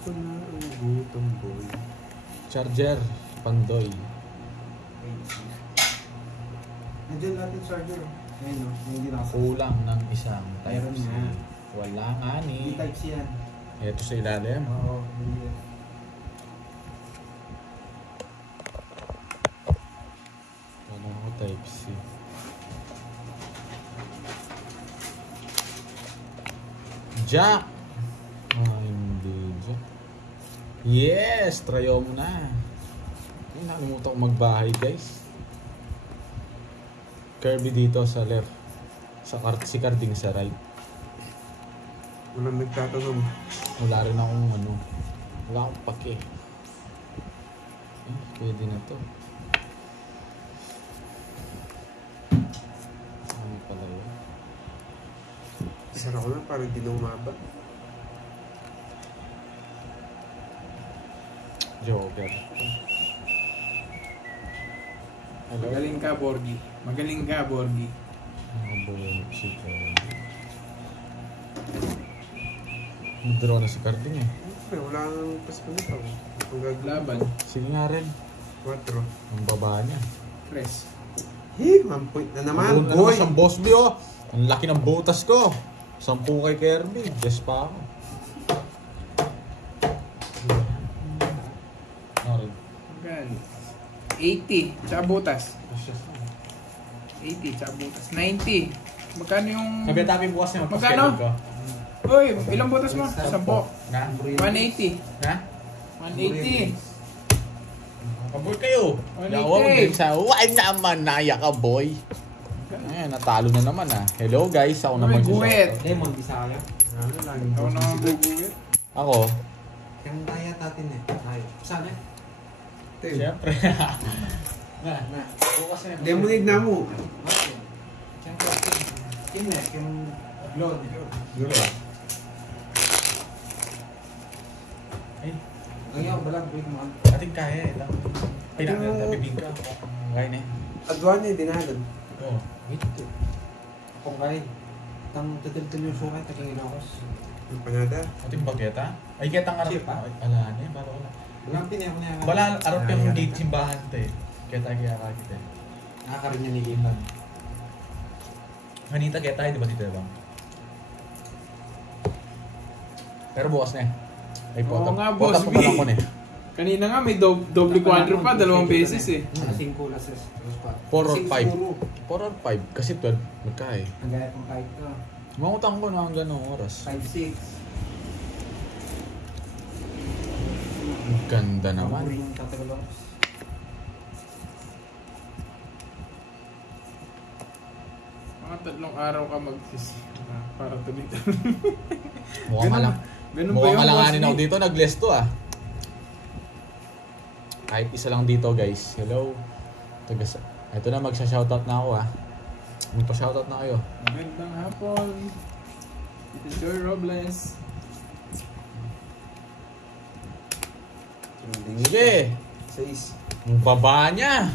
ko na ang gutom boy. Charger, Pandoy. Nandiyan natin charger. Ayun o, hindi na ako. Kulang ng isang type Meron C. nga. Wala nga Hindi ni. type C yan. Ito sa ilalim. Oo, hindi yan. Wala ako type C. Jack! Hindi Jack. Yes! Tryo mo na. Ay, nakalimutan ko magbahay guys. Kirby dito sa left. Si Carding sa right. Walang nagtatanong. Wala rin akong ano. Wala akong pake. Pwede na to. Ano pala yun? Isara ko na parang hindi na umaba. Joker. Hello? Magaling ka, Borgi. Magaling ka, Borgi. Mga buwan si Carding. Draw na si Carding eh. Wala nang paspunit ako. Ang gagawin. Laban. Sige nga rin. 4. Ang baba niya. Press. Hey, 1 point na naman, Ano boy! ang boss B oh. Ang laki ng butas ko. 10 kay Kirby. Just pa ako. Norin. Magkano? 80. Tsaka butas. 80. Tsaka butas. 90. Magkano yung... Sabi bukas niya Magkano? ko. Uy, ilang butas mo? 10. Na? 180. Na? 180. Kaboy kayo. 180. Yawa mo din sa why naman naya ka boy. Ayan, natalo na naman ah. Hello guys, ako naman guhit. Lemon, Bisaya. Ano lang. Ikaw na ang guguhit. Ako, Yung kaya natin eh. Tayo. Saan eh? siyempre. Na. Bukas na. Lemonade na mo. Siyempre. Kinek, yung blonde. Diba? Ay, Ayaw, balang, break mo. ating kaya eh. Pinakabibig ka. Kaya na eh. Adwan niya, dinahalan. Oo. Wait, kung kaya, tang tatil-til yung sukay, taking inakos. Yung panada. Ating bageta? Ay, kitang arap. Chip, ah? Ay, wala na eh. Wala. Walang pinaya ko na yan. Wala, arap yung gate simbahan to eh. Kita kaya kakita eh. Nakakaroon niya nilipan. Manita kaya tayo, di ba dito bang? Pero bukas na eh. Ay, Oo nga, Pota boss pa B. lang ko na eh. Kanina nga may doble quadro pa. 2 beses eh. Alasing ko, lases. 4 or 5. 4 or 5. Kasi 12. Magkaya eh. Ang gaya pang kahit ka. Mangutang ko na ang ganong oras. 5-6. Ganda naman. Yung tatagalong. Mga 3 araw ka para tuloy. Mukhang malang. Ganun ba Mukhang yung malanganin boss ako B? dito. Nag-less to ah. Kahit isa lang dito guys. Hello. Ito na, magsha-shoutout na ako ah. Magpa-shoutout na kayo. Magandang hapon. Ito Joy Robles. Sige. 6. Yung baba niya.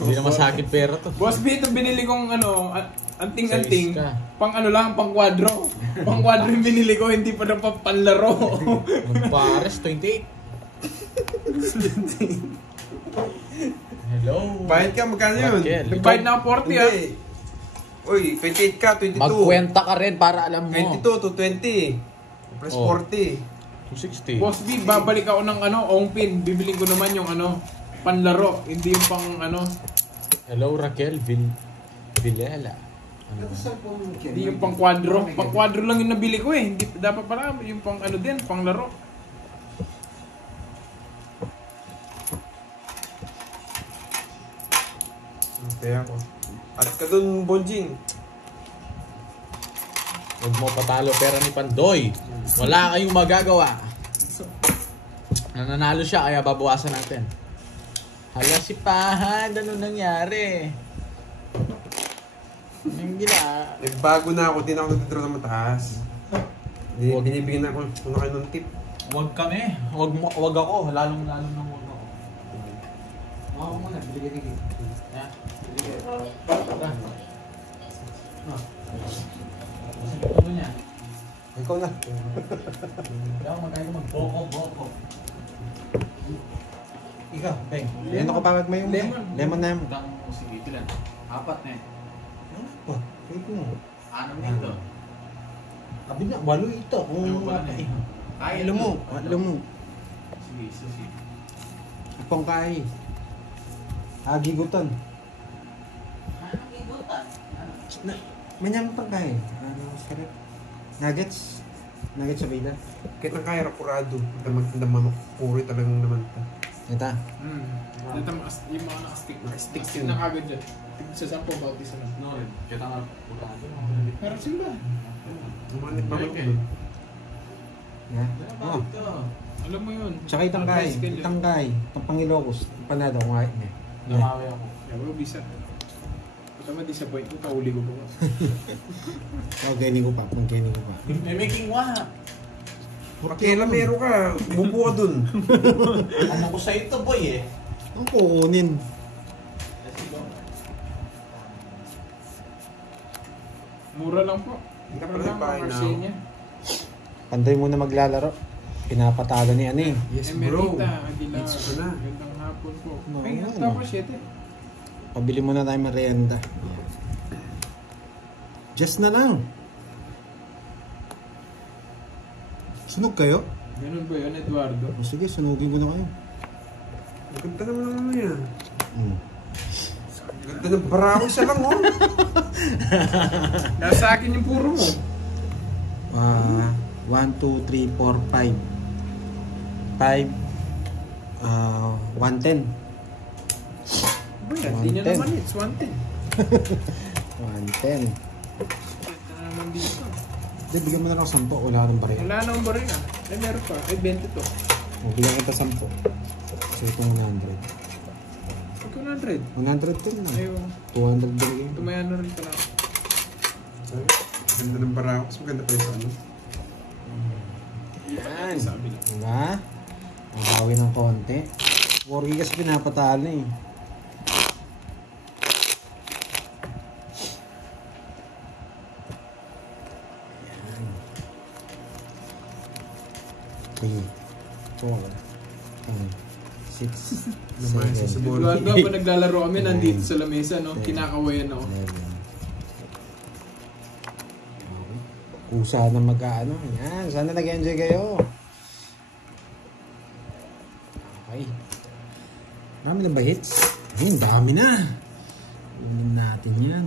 Hindi na masakit pera to. Boss B, ito binili kong ano, anting-anting. Size ka. Pang ano lang, pang kwadro. Pang kwadro yung binili ko, hindi pa na panlaro. Pares 28. Hello. Bayad ka, magkano yun? Raquel. Nagbayad na ako 40 ah. Hindi. Uy, 28 ka, 22. Magkwenta ka rin para alam mo. 22 to 20. Plus Oh. 40. 260. Boss B, babalik ako ng ano, ongpin. Bibiling ko naman yung ano, panlaro. Hindi yung pang ano, Hello Raquel Villela. Ano ba? hindi yung pang kwadro. Pang kwadro lang yung nabili ko eh. Hindi, dapat pala yung pang ano din, pang laro. Kaya ako. At ka dun, Bonjing. Huwag mo patalo pera ni Pandoy. Wala kayong magagawa. Nananalo siya kaya babawasan natin. Hala si Pahan, ano nangyari? Yung gila. Nagbago na ako, di na ako nagtitraw na mataas. Binibigyan na ako kung kayo ng tip. Huwag kami. Huwag ako. Lalong huwag ako. Makaw mo na, biligay-ligay. Ha? Biligay. Ano niya? Ikaw na. Kaya magkaya ko mag-boko. Ikaw, Beng. Yan ako pagkat may Lemon. na yun. Hanggang sige, ilan? 4 na eh. Ano pa? Wait mo. 6 dito. Sabi na, 8 ito. Kung Ayun pala na eh. Kaya Alam mo, ito. alam mo. Sige, susi. Ipong kay. Agigutan. Manyam pang kay. Ano, sarap. Nuggets. Nuggets sa bida. Kahit ang kaya rapurado. Magtanda manok. Puri talagang naman ito. Ito. Dito yung mga naka-stick. Naka-stick Stick yun. na kagad dyan. Sa 10 bawat isa lang. No, kita nga. Pero sila. Umanit pa Okay. ako. Yeah. Oh. Alam mo yun. Tsaka itangkay. Itangkay. Itang Pangilocos. Panado ko nga yun eh. Namawi ako. Kaya bisa. Pagka ma-disappoint ko, kahuli ko ba? Oh, gani ko pa. Kung gani ko pa. May making wa. Kailan meron ka, bubo ka dun. Ano ko sa ito, boy eh. Ang kukunin. Mura lang po. Hindi ka Mura pala lang nagbahay ang na RCA ako. niya. Panday muna maglalaro. Pinapatalo ni ano eh. Yes bro. Emerita, Aguilar. It's ko na. Gandang hapon po. No, Ay, ano? tapos 7. Pabili muna tayo merienda. Just na lang. Sunog kayo? Ganun ba yun, Eduardo? O sige, sunugin ko na kayo. Ang ganda naman ng ano yan. Hmm. Ang ganda ng barawi siya lang oh. Nasa akin yung puro mo. 1, 2, 3, 4, 5. 5. 110. Ba yan? Hindi nyo 110. naman it's 110. 110. Ito na naman dito. Hindi, bigyan mo na lang 10. Wala nang barya. Wala nang ba rin ah. Ay, meron pa. Ay, 20 to. O, bigyan kita 10. So, ito 100. Pag 100. 100 din na. Ayun. 200 din. Tumayan na rin pala. Ang ganda ng barawi. Mas maganda pa yung sa ano. Yan. Sabi lang. Diba? Mabawi ng konti. 4 kasi pinapatalo eh. Yan. 3, 4, 5, 6, Lumayan sa 7, sabon. Eduardo, pag naglalaro kami, nandito sa lamesa, no? Kinakawayan ako. 11. Kusa na mag-ano. Yan. Sana nag-enjoy kayo. Okay. Marami na ba hits? Ayun, dami na. Unin natin yan.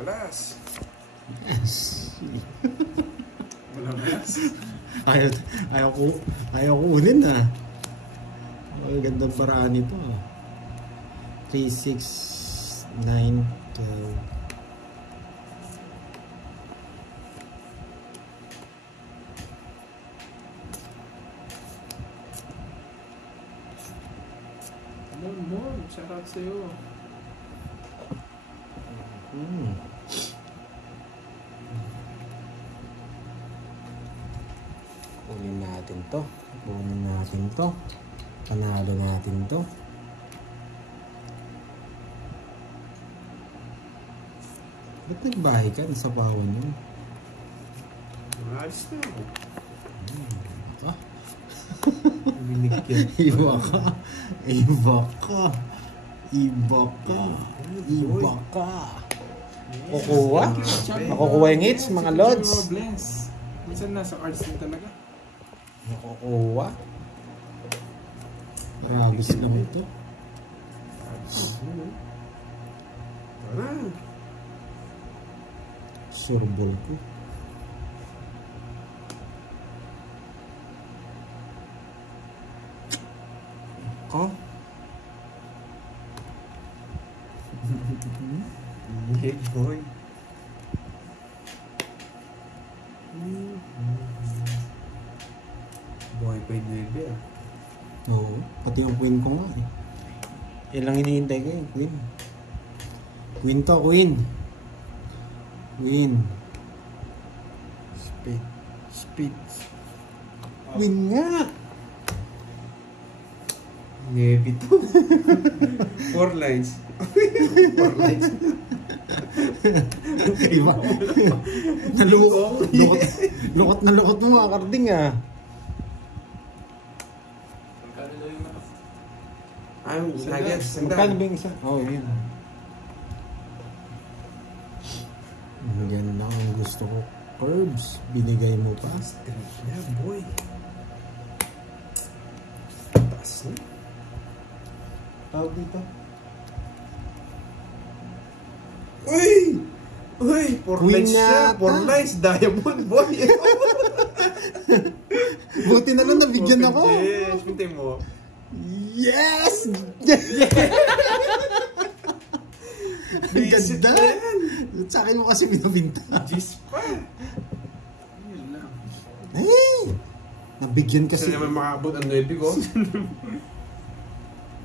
Alas. Yes. Wala ba? Ayaw ko unin na. Ang gandang paraan nito. 3, 6, 9, 12. Mon, shoutout sa'yo. Kunin natin to. Kunin natin to. Panalo natin to. Ba't nagbahay ka? Nasa bawan yun. Alis na ako. Ah, Binigyan. iba ka. Iba ka. Iba ka. Iba ka. Kukuha? Makukuha yung hits, mga lods. Bless. Minsan nasa cards din talaga. Makukuha. Marabis lang ito. Tara. Surbol ko. Ko? Hey boy. Boy pa yung nebe ah. Oo. Pati yung queen ko nga eh. Yan lang hinihintay ko eh. Queen. Queen to, queen. Queen. Speed. Speed. Queen nga. Nebe to. 4 lines. 4 lines. Iba. Lukot mo mga karding ah. Magkano daw yung mga? Ay, nuggets. Magkano ba yung isa? Oh, yun. Yan lang ang gusto ko. Herbs, binigay mo pa. Yeah, boy. Taas na. Tawag dito. Uy! Uy! For Queen nice na siya. ata. For nice. Diamond, boy. Buti na lang nabigyan ako. Yes, pintay mo. Yes! Ang ganda. Sa akin mo kasi binabinta. Gis pa. Yun lang. Hey! Nabigyan Kasi kasi. naman makakabot ang 9 ko.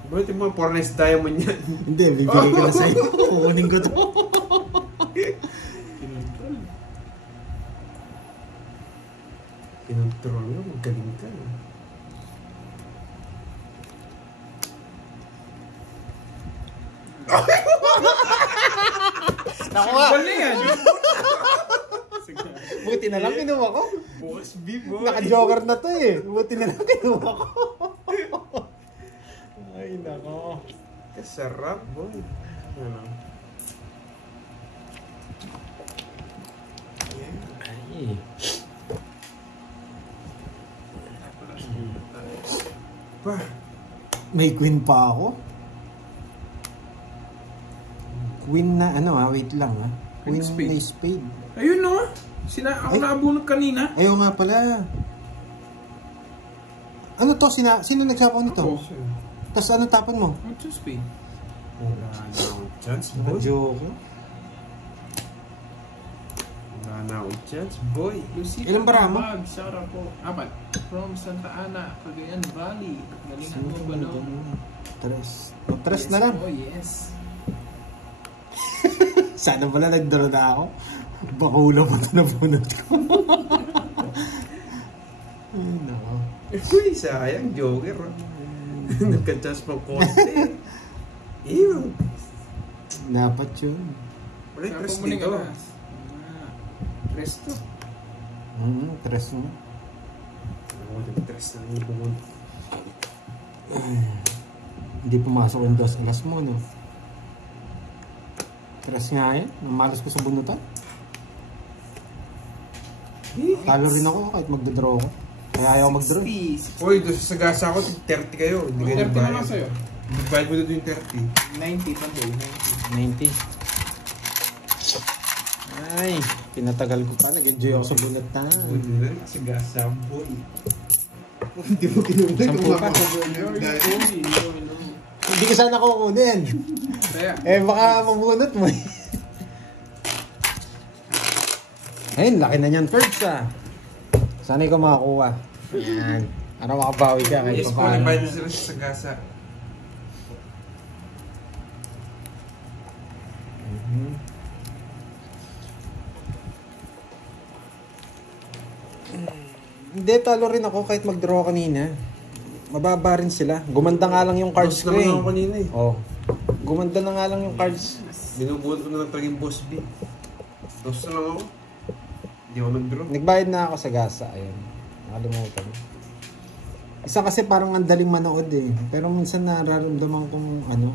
Buti mo, for nice diamond yan. Hindi, bibigay ko na sa'yo. Kukunin ko to. Kinontrol. Kinontrol mo, magaling ka. Nakuha! Wala yan. Buti na lang kinuha ko. Boss B, boy. Naka-joker na to eh. Buti na lang kinuha ko. Ay, nako. Sarap, boy. Ano? Ay. Pa. May queen pa ako. Queen na ano wait lang Queen Queen na spade. Ayun no. Ako Ay. nabunod kanina. Ayaw nga pala. Ano to? Sino nagsapaw nito? Ako. Tapos ano tapon mo? What's your speed? Wala na akong chance, boy. Joke. Wala na akong chance, boy. Lucita Ilang bara mo? Bag, shout out po. 4. From Santa Ana, Cagayan Valley. Galingan mo ba no? Tres. Tres na lang. Oh yes. Sana pala nagdaro na ako. Bakula pa ito na bunot ko. Ay, nako. Uy, sayang, joker. Nagka-chance pang konti. Ew. Dapat yun. Wala yung press Saan dito. ka alas? Tres to. Tres mo. Wala yung press na yung bumunod. Hindi pumasok yung dos alas mo, no? Tres nga yan. Namalas ko sa bunutan. Talo rin ako kahit magdodraw ako. Kaya ayaw magdraw. Uy, doon sa gasa ko, 30 kayo. Hindi kayo 30 na lang nagbayad. sa'yo. Nagbayad mo doon yung 90 pa boy. 90. Ay, pinatagal ko pa. Nag-enjoy ako sa bunutan. 30. Buti na rin kasi gasa, boy. Hindi mo kinumay kung Sampu pa. makakabunod dahil. Hindi ko sana kukunin. Kaya. Baka mabunot mo eh. Ayun, laki na niyan first Sana ikaw makakuha. Ayan. Para makabawi ka kahit Yes pa po, paano. nagbayad na sila sa gasa. Hindi, talo rin ako kahit mag-draw kanina. Mababa rin sila. Gumanda nga lang yung cards Boss ko naman eh. ako kanina eh. Oh. Gumanda na nga lang yung cards. Binubuhat ko na lang talaga yung boss B. Dos na lang ako. Hindi ako nag-draw. Nagbayad na ako sa gasa. Ayun. Nakalimutan. Isa kasi parang ang daling manood eh. Pero minsan nararamdaman kong ano.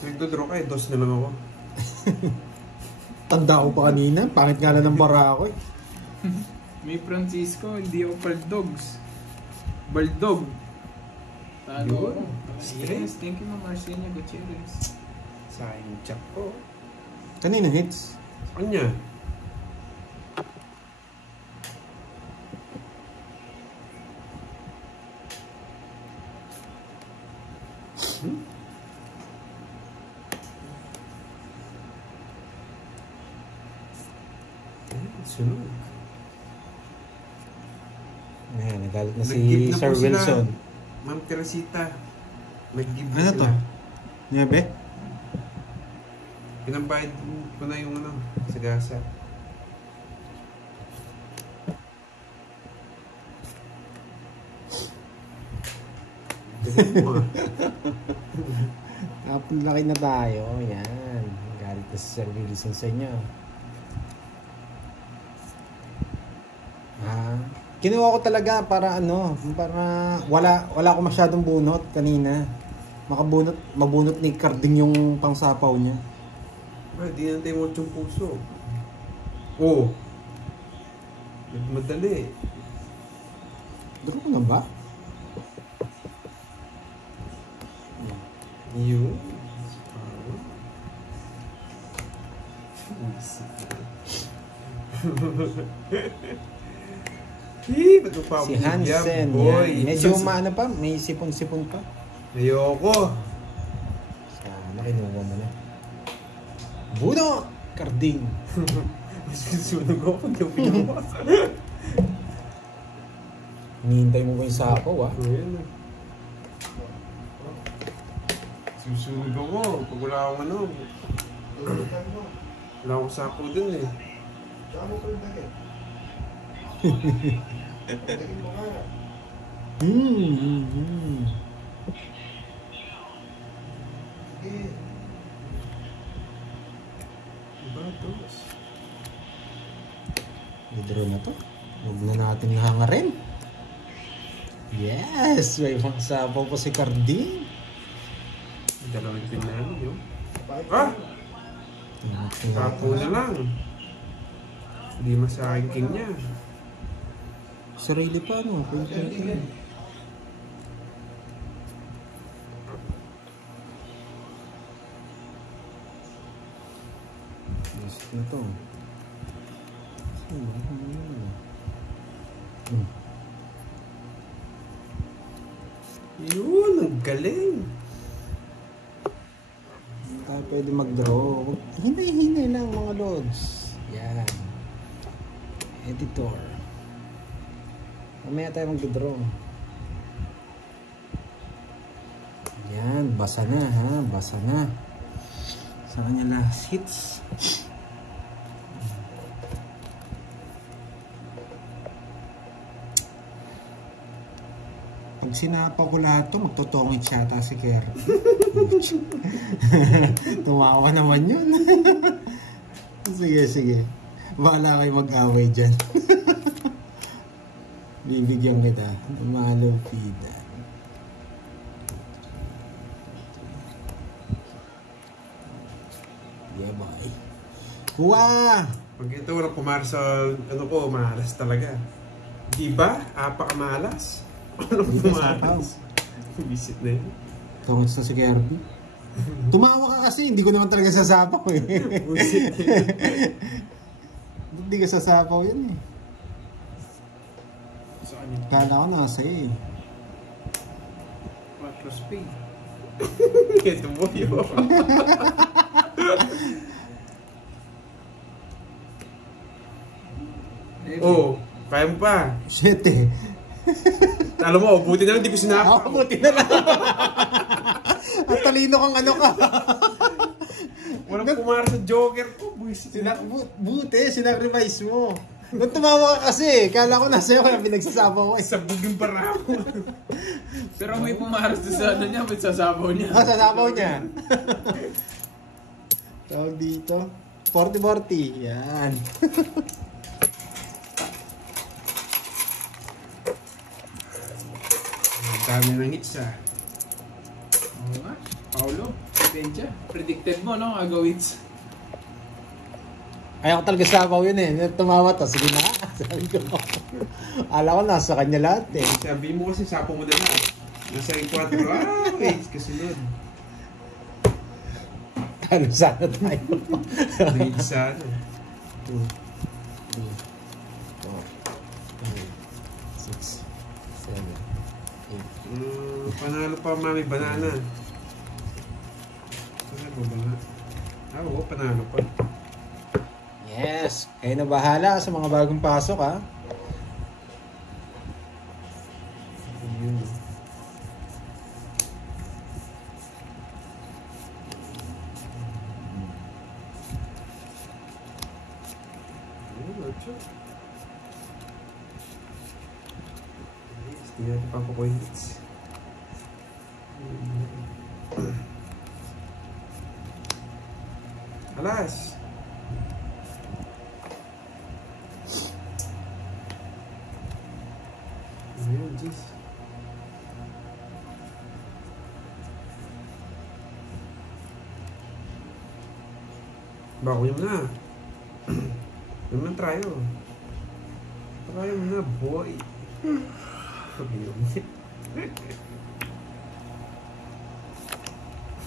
Nagdo-draw ka eh, dos na lang ako. Tanda ko pa kanina. Pangit nga lang ng bara ako eh. May Francisco, hindi ako Baldogs. Baldog. Talo Yun. ako. Straight. Yes, thank you Ma'am Arsenio Gutierrez. Sayang yung check ko. Kanina hits. Kanya. Sunod. Ayan, nagalit na si Nag-give na Sir po sila. Wilson. Ma'am Teresita. Nag-give na Ano sila. to? Nyabe? Pinambayad ko na yung ano, sa gasa. Galing mo ah. Laki na tayo. Yan. Galit na si Sir Wilson sa inyo. Kinuha ko talaga para para wala ko masyadong bunot kanina. Mabunot ni Carding yung pangsapaw niya. Di natin mo yung puso. Oh. Madali. Dito ko na ba? Yun. Ba't mo pa Si ako Hansen. boy? Yan. Medyo pa. May sipon-sipon pa. Ayoko. Sana kinuha mo na. Bunot! Carding. Susunog ako. Hindi ako pinuha. Hinihintay mo ko yung sapaw, ah. Ayan na. Susunog ako. Pag wala akong wala akong sako dun eh. Diba ito? Withdraw na to. Huwag na natin nahangarin. Yes! May pangsapaw pa si Carding. Dalawang pinano yun. Ah! Tapo na lang. Hindi masaking king niya. Sarili pa, no? Yes, na to. Yun, ang galing. Hindi tayo pwede mag-draw. Hinay-hinay lang mga lods. Yan. Editor. Mamaya tayo mag-draw. Yan, basa na ha. Basa na. Sa kanya last hits. Pag sinapa ko lahat to, magtutongit siya ata si Kerr. Tumawa naman yun. Sige. Bahala kayo mag-away dyan. Bibigyan kita. Malupitan. Yeah, boy. Wah! Pag ito walang pumara sa malas talaga. Diba? Apa ka malas? Walang pumaras. Visit na yun. Kamusta si Kirby? Tumawa ka kasi, hindi ko naman talaga sasapaw eh. Hindi ka sasapaw yun eh. Saan yun? Kala ko nasa eh. Quattro speed. Ito mo yun. Oh, kaya mo pa. Shit eh. Alam mo, buti na lang hindi ko sinapa. Buti na lang. Ang talino kang ano ka. Walang pumara sa Joker ko. Buti, sinacrifice mo. Nung tumawa ka kasi, kala ko nasa iyo kaya pinagsasabaw ko. Sabog yung para ako. Pero may pumaras sa ano niya, may sasabaw niya. Sasabaw niya. Tawag dito. 40-40. Yan. Ang dami ng hits ah. Oo nga. Paolo, Benja. Predicted mo, no? Agawits. Ayaw ko talaga sabaw yun eh. Tumawa to. Sige na. Sabi ko. Ala ko nasa kanya lahat eh. Sabi mo kasi sapo mo na lang. Nasa 4. Wait, kasunod. Talo sana tayo. Wait, sana. 2, 3, 4, 5, 6, 7, 8. Panalo pa mami banana. Saan ba banana? Oo, panalo pa. Yes. Kayo na bahala sa mga bagong pasok ha. Yun. Hindi natin pa po hits. Alas. Ayun, jeez. Bako yun na. Yun na tayo. Tayo na, boy.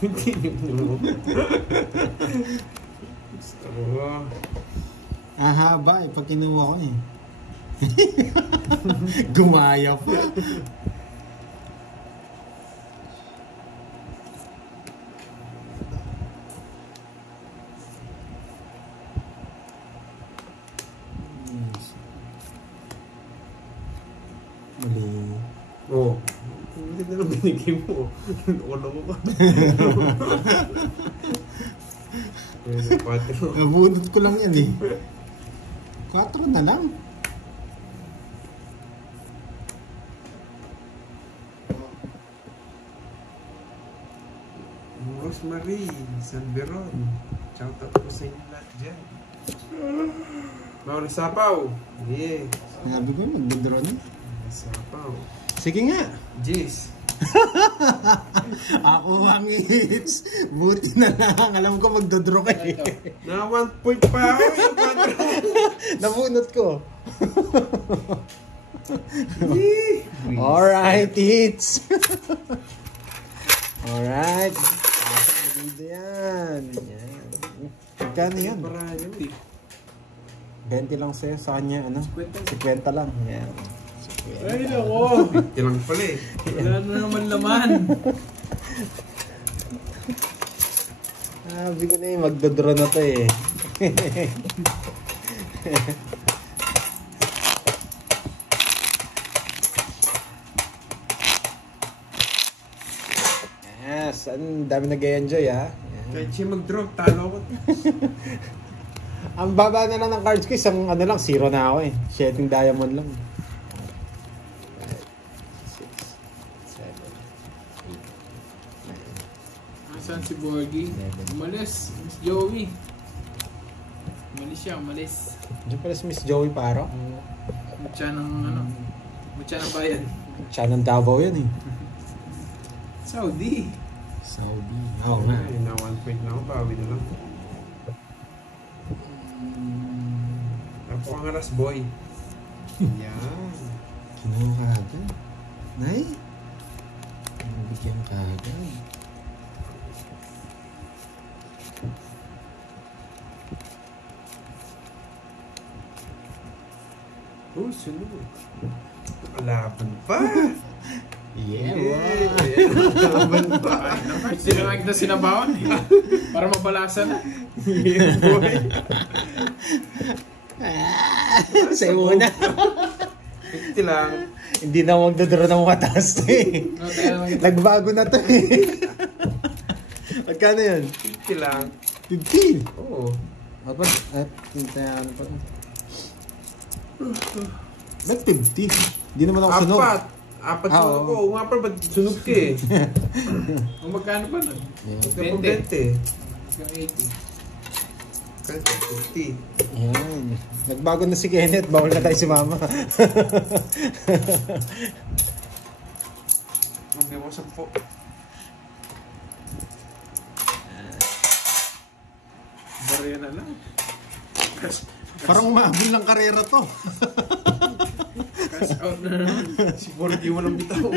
Hindi mo. Gusto ko. Haba eh, pag kinuha ko eh. Gumaya pa. Mali. Oo. Hindi na lang binigay mo. Loko-loko ka. Nabunot ko lang yan eh. 4 na lang. Rosemary, San Beron. Shout out po sa inyo lahat dyan. Bawal sapaw. Yeah. Sabi ko, magdodraw na. Sapaw. Sige nga. Jeez. Ako ang hits. Buti na lang. Alam ko magdodraw ka eh. Na 1 point pa ako yung quadro. Nabunot ko. Alright, hits. Alright. Pasok na dito yan. Yan. Magkano yan? 20 lang sa'yo. Sa kanya, ano? 50 lang. Yan. Ay, nako. Ilang pala eh. Wala na naman laman. Sabi ko na eh, magdodraw na to eh. Yes, ang dami nag-enjoy ha. Yan. Kahit siya mag-draw, talo ko. Ang baba na lang ng cards ko, isang ano lang, 0 na ako eh. Shedding diamond lang. 5, 6, 7, 8, 9. Asan si Borgie? Umalis. Miss Joey. Umalis siya, umalis. Diyan pala si Miss Joey Paro. Mutya ng ano. Mutya ng bayan. Siya ng Davao yan eh. Saudi. Saudi. Oo nga. Ay, na 1 point na ako, bawi na lang. Ako ang aras boy. Yan. Kinuha ka agad. Nay? Bigyan ka agad. Oh, sunod. Laban pa. Yeah, Laban pa. Hindi naman kita sinabawan eh. Para mabalasan na. Yeah, boy. Sa'yo muna. 50 lang. Hindi na magdodraw ng mataas eh. No, kaya naman kita. Nagbago na to eh. Magkano yun? 50 lang. 15. Oo. Apa? At tintayan pa. Ba't 50? Hindi naman ako sunog. Apat Ah, sunog oo. ko. Nga pa, ba't sunog ka eh? Kung magkano pa nun? Ikaw pa 20. Hanggang 80. Kaya 50. Yan. Nagbago na si Kenneth. Bawal na tayo si Mama. Hindi mo 10. Barya na lang. Parang mahabol ng karera to. Cash out na naman. Si Borgie mo lang bitaw.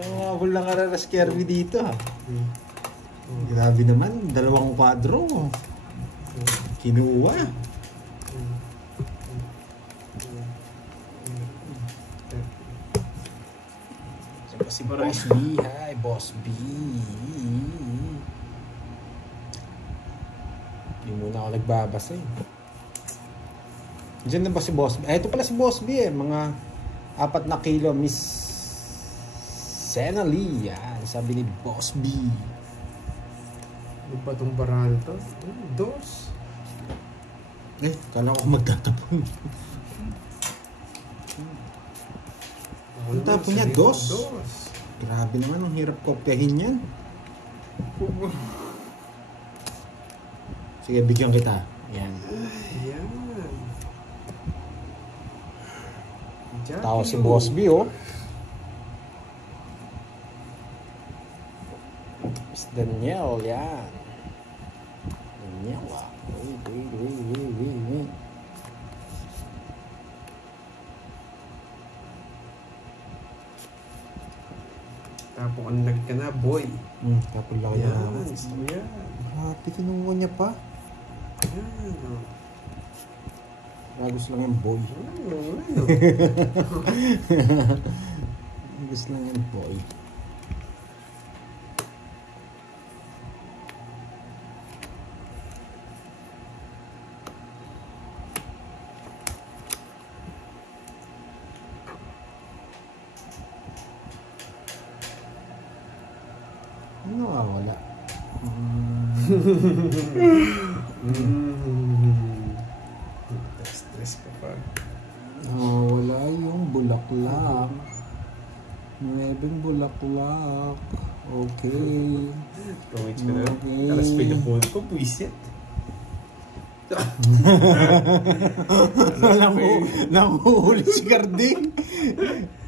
Mahabol ng karera si Kirby dito ha. Grabe naman. 2 kwadro. Kinuha. Si Boss B. Hi, Boss B. Hindi muna ako nagbabasa eh. Diyan na ba si Boss B? Ito pala si Boss B eh. Mga 4 na kilo, Miss Sena Lee. Yan, sabi ni Boss B. Ano ba itong barahan to? Dos. Eh, kala ko magtatapon. Ang tapon niya, dos. Grabe naman, ang hirap kopyahin yan. Sige, bigyan kita. Yan. Ayan. Jackie Tao si Lou. Boss B, oh. Miss Daniel, yan. Daniel, ah. Wait. Tapo-anlag ka na, boy. Tapos lang niya. Ayan. Gusto mo yan. Happy, kinuha niya pa. Ayan. Oh. Ragos lang yung boy. Ano? Ragos lang yung boy. Ano wala? Stress ka pa. Wala yung bulaklak. Nuebeng bulaklak. Okay. Pawit ka na. Okay. Alas pa yung phone ko, puwisit. Nanguhuli si Carding.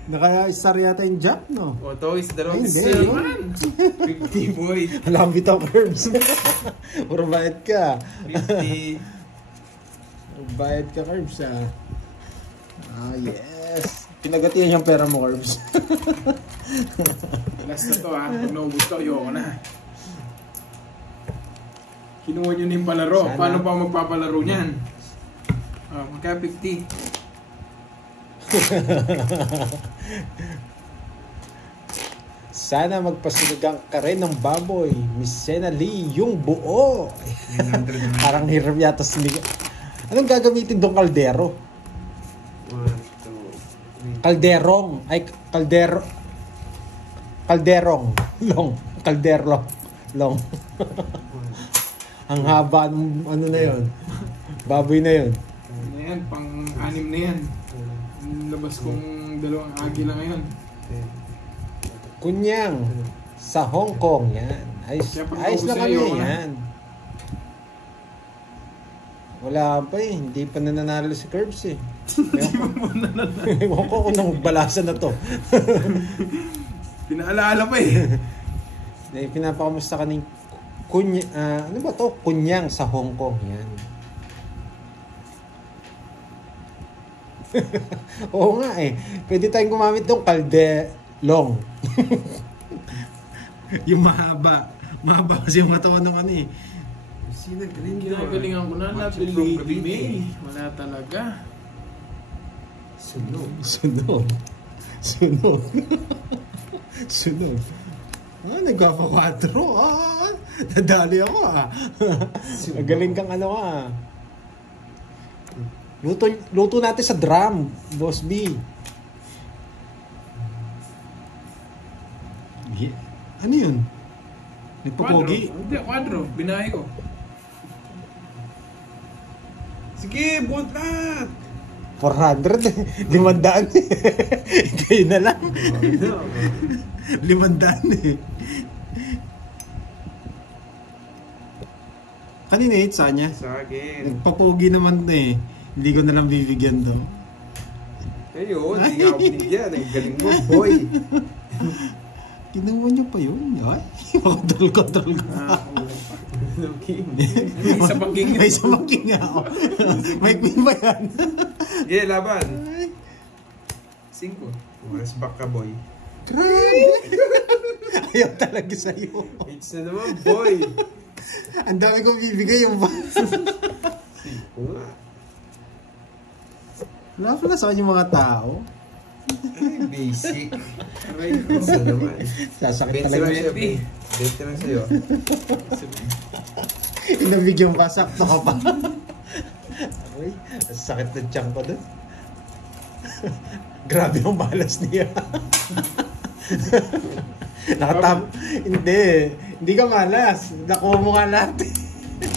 Naka-star yata yung jack, no? O, toys, dalawang Ay, hindi. naman. 50, boy. Alam bitaw curbs. Puro bayad ka. 50. Bayad ka, curbs, ah. Yes. Pinagatiyan yung pera mo, curbs. Last na to ha. Pag naubos to, ayoko na. Kinuha nyo na yung palaro. Sana. Paano pa magpapalaro niyan? Magka 50. Sana magpasinigang ka rin ng baboy. Miss Sena Lee, yung buo. 900 naman. Parang hirap yata sinigang. Anong gagamitin doon kaldero? 1, 2, 3. Kalderong. Ay, kalderong. Long. Kalderong. Long. Ang haba ng ano na yon. Baboy na yon. Ano yan? Pang-anim na yan. Labas kong dalawang agila ngayon. Kunyang. Sa Hong Kong yan. Ayos, Kaya pag ayos na naubos na kami yun, yan. Wala pa eh. Hindi pa nananalo si Curbs eh. Ewan ko kung nang balasan na to. Pinaalaala pa eh. Pinapakamusta ka ng ano ba to? Kunyang sa Hong Kong. Yan. Oo nga eh. Pwede tayong gumamit ng kaldelong. Yung mahaba. Mahaba kasi yung matawan ng ano eh. Sino galing yun? Ginagalingan ko na. Watching Not from Lady Cavite. May. Wala talaga. Sunog. Sunod. Sunod. Sunod. Nagpapa 4. Nadali ako Magaling kang ano ka. Luto natin sa drum, Boss B. Ano yun? Nagpapogi? Hindi, kwadro. Binahe ko. Sige, buhat lahat. 400 eh. 500 eh. Kayo na lang. 500 eh. Kanina hit sa kanya. Sa akin. Nagpapogi naman to eh. Hindi ko na lang bibigyan to. Ayun, hindi nga ako binigyan. Ang galing mo, boy. Kinuha niyo pa yun. Ay, control ko. Okay. May isa pang king. May samaking nga ako. May queen ba yan? Sige, laban. 5. Mas back ka, boy. Grabe! Ayaw talaga sa'yo. It's na naman, boy. Ang dami kong bibigay yung ba? Oo nga. Wala pala sa kanya mga tao. Ay, basic. It's na naman. Sasakit 20 talaga. lang sa'yo, 20 lang sa'yo. Inabigyan pa, sakto ka pa. Uy, sakit ng tiyan ko doon. Grabe yung balas niya. Hindi ka malas. Nakuha mo nga lahat.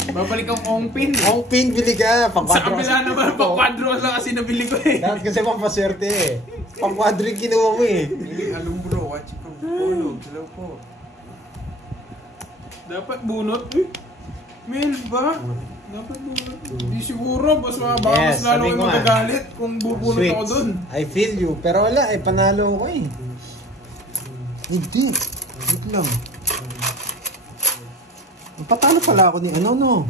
Babalik ang Ong Pin. Ang pin, bili ka. Sa kabila naman, pang-kwadro lang kasi nabili ko eh. Dapat kasi pampaswerte eh. Pang-quadro yung kinuha mo eh. Hindi, alam bro, watch it from Polo. Hello po. Dapat bunot. Mil ba? Dapat bunot. Hindi siguro, boss. Baka Yes, mas lalo sabi kayo ko nga. magagalit kung bubunot ako Sweets. dun. I feel you. Pero wala, panalo ko eh. Hindi. Wait lang. Patalo pala ako ni no.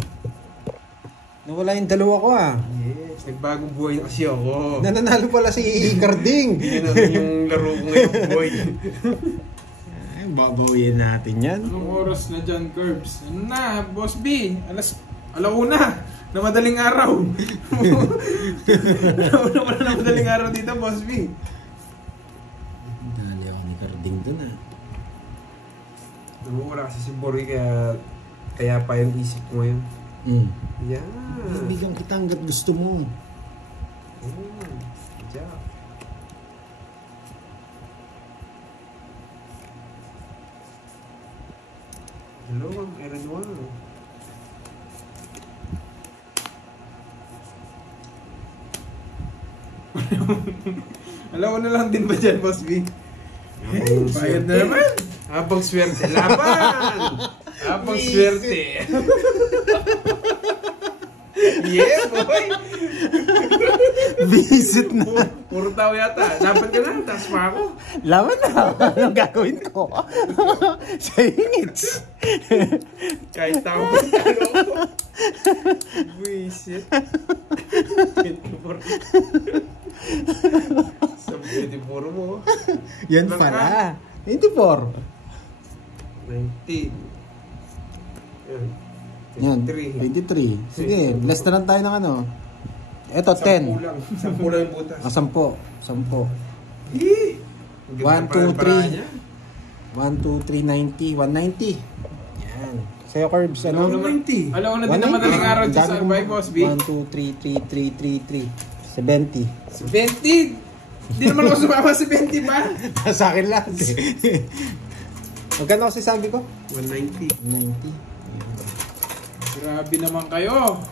Nawala yung dalawa ko ah. Yes, nagbagong buhay na kasi ako. Nananalo pala si Carding. Hindi na yung laro ko ngayon, boy. Ay, babawiin natin yan. Anong oras na dyan, Curbs? Ano na, Boss B? Alauna na madaling araw. Alauna pala na madaling araw dito, Boss B. Dali ako ni Carding dun ah. Namumura kasi si Bori kaya pa yung isip ko ngayon. Yan. Bibigyan kita hanggat gusto mo. Diyan. Hello, Aaron Wang. Alam ko na lang din ba dyan, Boss B? Bayad na naman. Habang swerte. Laban! Habang swerte. Yeah, boy! Visit na. Puro tao yata. Laban ka na. Taas pa ako. Laban na. Anong gagawin ko? Sa ingits. Kahit tao ba talo ako. Visit. 24. Sa 24 mo. Yan Ilan pala. 24. 19. Yan. 23. 23. Sige, less na lang tayo ng ano. Eto, 10. 10 lang yung butas. 10. 10. Hee! 1, 2, 3. 1, 2, 3, 90. 190. Yan. Sa'yo, Curbs, ano? 90. Alam ko na din na madaling araw dyan sa Dami Arbay, kong- Boss B. 1, 2, 3, 3, 3, 3, 3. 70. 20! Hindi naman ako sumama sa 20 pa. Sa akin lahat eh. Magkano kasi sabi ko? 190. 90. Grabe naman kayo.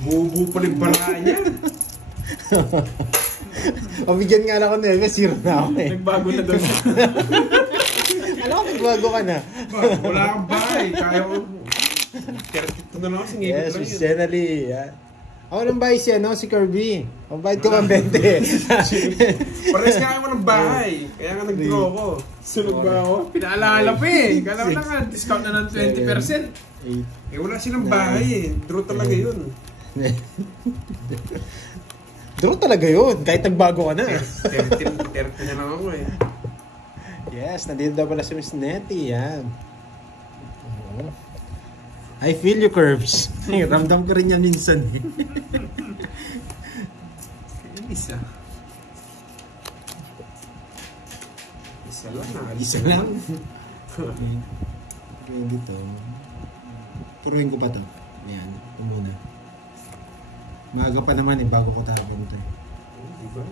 Bubu pa rin paraan niya. O bigyan nga lang ako na zero na ako eh. Nagbago na doon. Ano ka nagbago ka na? Wala kang bahay. Kaya mo. Ito na lang kasi ngipit Yes, lang Miss yun. Jenny. Ako nang bahay siya, no? Si Kirby. Ang bayad ko ang 20. Pares kaya mo ng bahay. Kaya nga nag-draw ko. Sunog ba ako? Pinaalala pa eh. Kala mo na nga, discount na ng 20%. Eh wala silang bahay eh. Draw talaga yun. Draw talaga yun. Kahit nagbago ka na. 30 na lang ako eh. Yes, nandito daw pala si Miss Nettie. Yan. Oo. I feel you, Curves. Ramdam ko rin yan minsan. Isa. Isa lang na. Isa lang. Pwede to. Puruin ko pa to. Ayan, ito muna. Maaga pa naman eh, bago ko tapon to. Diba?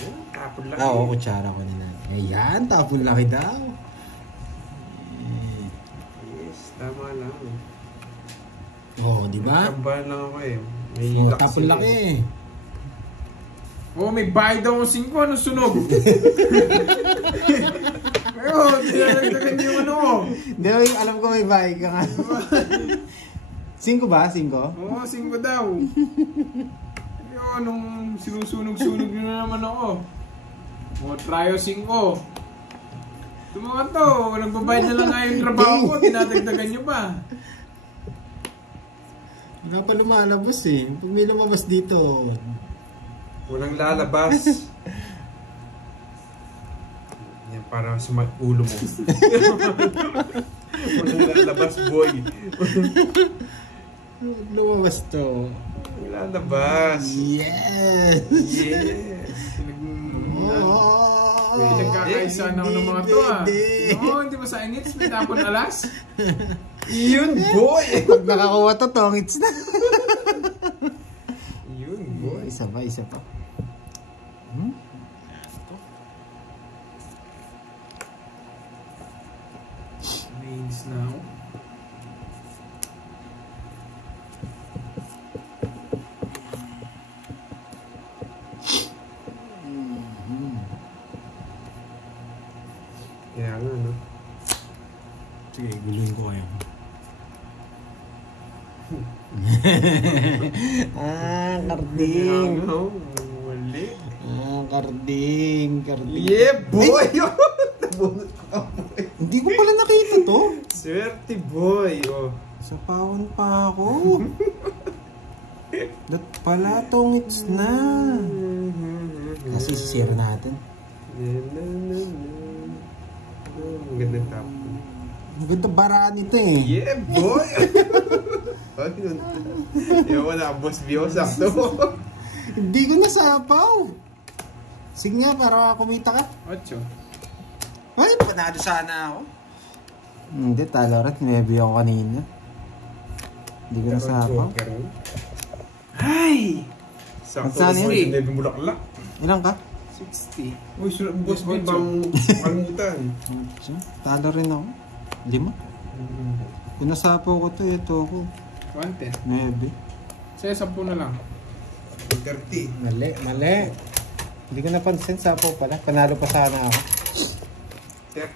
Yan, tapon lang. Oo, kutsara ko nila. Ayan, tapon laki daw. Yes, tama lang. Oo, di ba? Tambahan lang ako eh. May Oo, laki tapon sila laki eh. eh. Oh, may bayad daw ng 5. Anong sunog? Ayun, dinalagdagan yung ano. Hindi, alam ko may bahay ka nga. 5 ba? 5? Oo, 5 daw. Ayun, nung sinusunog-sunog nyo na naman ako. O, tryo 5. Tumawa to, nagbabayad na lang nga yung trabaho ko, dinadagdagan nyo pa. Wala pa lumalabas eh. Pag may lumabas dito, Walang lalabas. Yan, para sumat ulo mo. Walang lalabas, boy. lumabas to. Walang lalabas. Yes! Yes. Oh, Pinagkakaisa na ako ng mga to ah. Oo, hindi ba sa ingits? May tapon alas? Yun, boy! Pag nakakuha to, tongits na. Yun, boy. Isa pa, isa pa. Nainis na ako. Kaya nga, no? Sige, guluhin ko kayo. Karding. Wali. Karding. Yeah, boy! Nabunot ko ka, boy. Hindi ko pala nakita to. Swerte, boy. Oh. Sa pawon pa ako. Dat pala tongits na. Kasi sisira natin. Ang gandang tapo. Ang ganda baraan ito eh. Yeah, boy! Ewan na, boss Bio, sakto. Hindi ko nasapaw. Sige nga, para kumita ka. 8. Ay, panalo sana ako. Hindi, talo rin. Nuebe ako kanina. Hindi ko nasapaw. Ay! Sakto Saan na yun? sa Nebe Bulaklak. Ilang ka? 60. Uy, boss Bio, bang kalimutan. Talo rin ako. 5. Kung nasapaw ko to, ito ako. 110. Nuebe. Sa'yo, 10 na lang. 30. Mali. Hindi ko napansin, sapaw pala. Panalo pa sana ako. 30.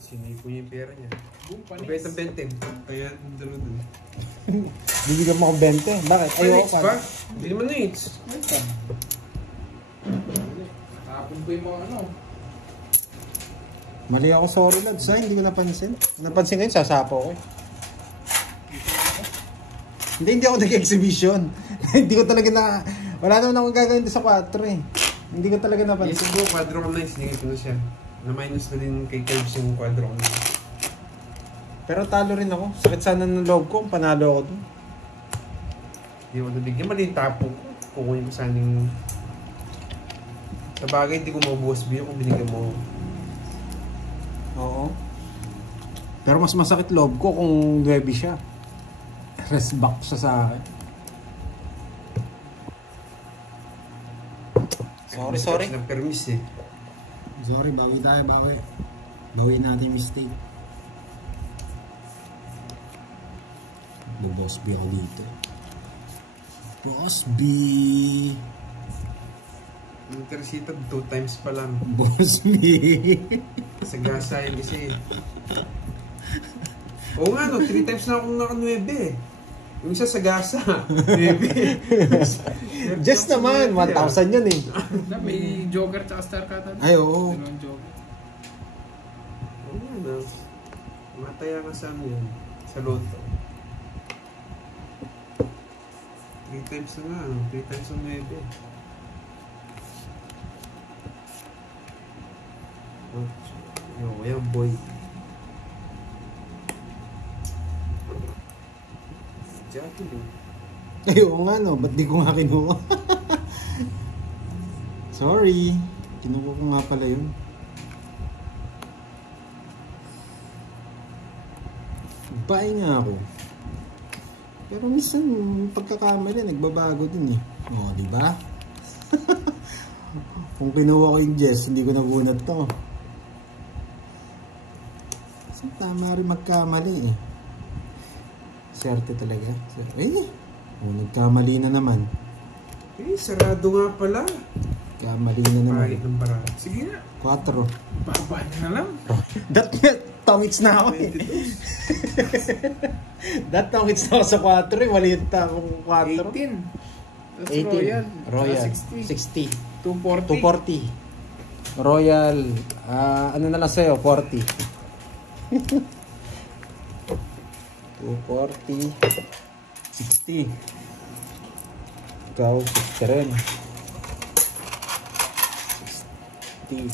Sinipo niya yung pera niya. Boom, panis. Mabait ang 20. Kaya dalo dun. Bibigyan mo akong 20. Bakit? Ayoko Panis ba? Hindi naman needs. Nakapon ko yung mga ano. Mali ako, sorry lads. Hindi ko napansin. Napansin ngayon, sasapaw ko. Hindi ako nag-exhibition. Hindi ko talaga na... Wala naman akong gagawin sa 4 eh. Hindi ko talaga Yes, napansin. siguro, quadro ko na yun. Sinigit ko na siya. Na-minus na din kay Kebs yung quadro ko na. Pero talo rin ako. Sakit sana ng loob ko kung panalo ako dun. Hindi ako nabigyan. Mali yung tapo ko. Kukunin ko sana yung... Sa bagay, hindi ko mabuwas biyo kung binigyan mo. Oo. Pero mas masakit loob ko kung 9 siya. Rest back siya sa akin. Sorry. Na permis eh. Sorry, bawi tayo, bawi. Bawi natin yung mistake. Boss B ako dito. Boss B! Yung teresita, 2 times pa lang. Boss B! Sa gasa yun kasi. Oo nga no, 3 times na akong naka-9 eh. Yung isa sa gasa. 9. Just naman, 1,000 yun eh. May Joker tsaka Star Cut. Ay, oo. Dalawang Joker. Oo nga no. Mataya nga sa ano yun. Sa loto. 3 times na nga. 3 times ang 9. Yo, ayan boy. Jackie do. Ay, oo nga no. Ba't di ko nga kinuha? Sorry. Kinuha ko nga pala yun. Buy nga ako. Pero minsan, pagkakamali, nagbabago din eh. Oo, di ba? Kung kinuha ko yung Jess, hindi ko nagunat to. So, tama rin magkamali eh. Swerte talaga. Nagkamali na naman. Eh, sarado nga pala. Kamali na naman. Pahit ng parang. Sige na. 4. Baba na lang. Tongits na ako eh. 22. Tongits na ako sa 4 eh. Maliit na akong 4. 18. That's 18. Royal. 60. 60. 240. 240. Royal. Ano na lang sa'yo? 40. 240. 60. Ikaw, 60 rin. 60.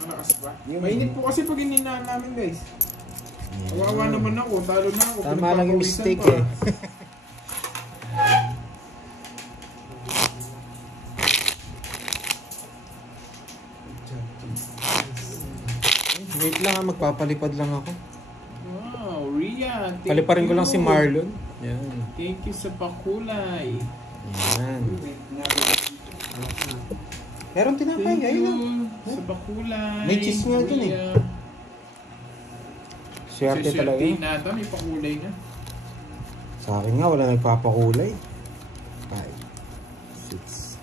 Malakas ba? Mainit po kasi pag ininaan namin guys. Kawawa naman ako. Talo na ako. Tama lang yung mistake Pinagpapawisan eh. Wait lang magpapalipad lang ako. Wow, Ria. Thank Paliparin ko lang you. si Marlon. Yan. Thank you sa pakulay. Yan. Meron tinapay. Thank Ayun lang. you sa pakulay. May cheese nga dun eh. Ria. Swerte talaga. Swerte na ito. May pakulay na. Sa akin nga, wala nagpapakulay. 5, 6,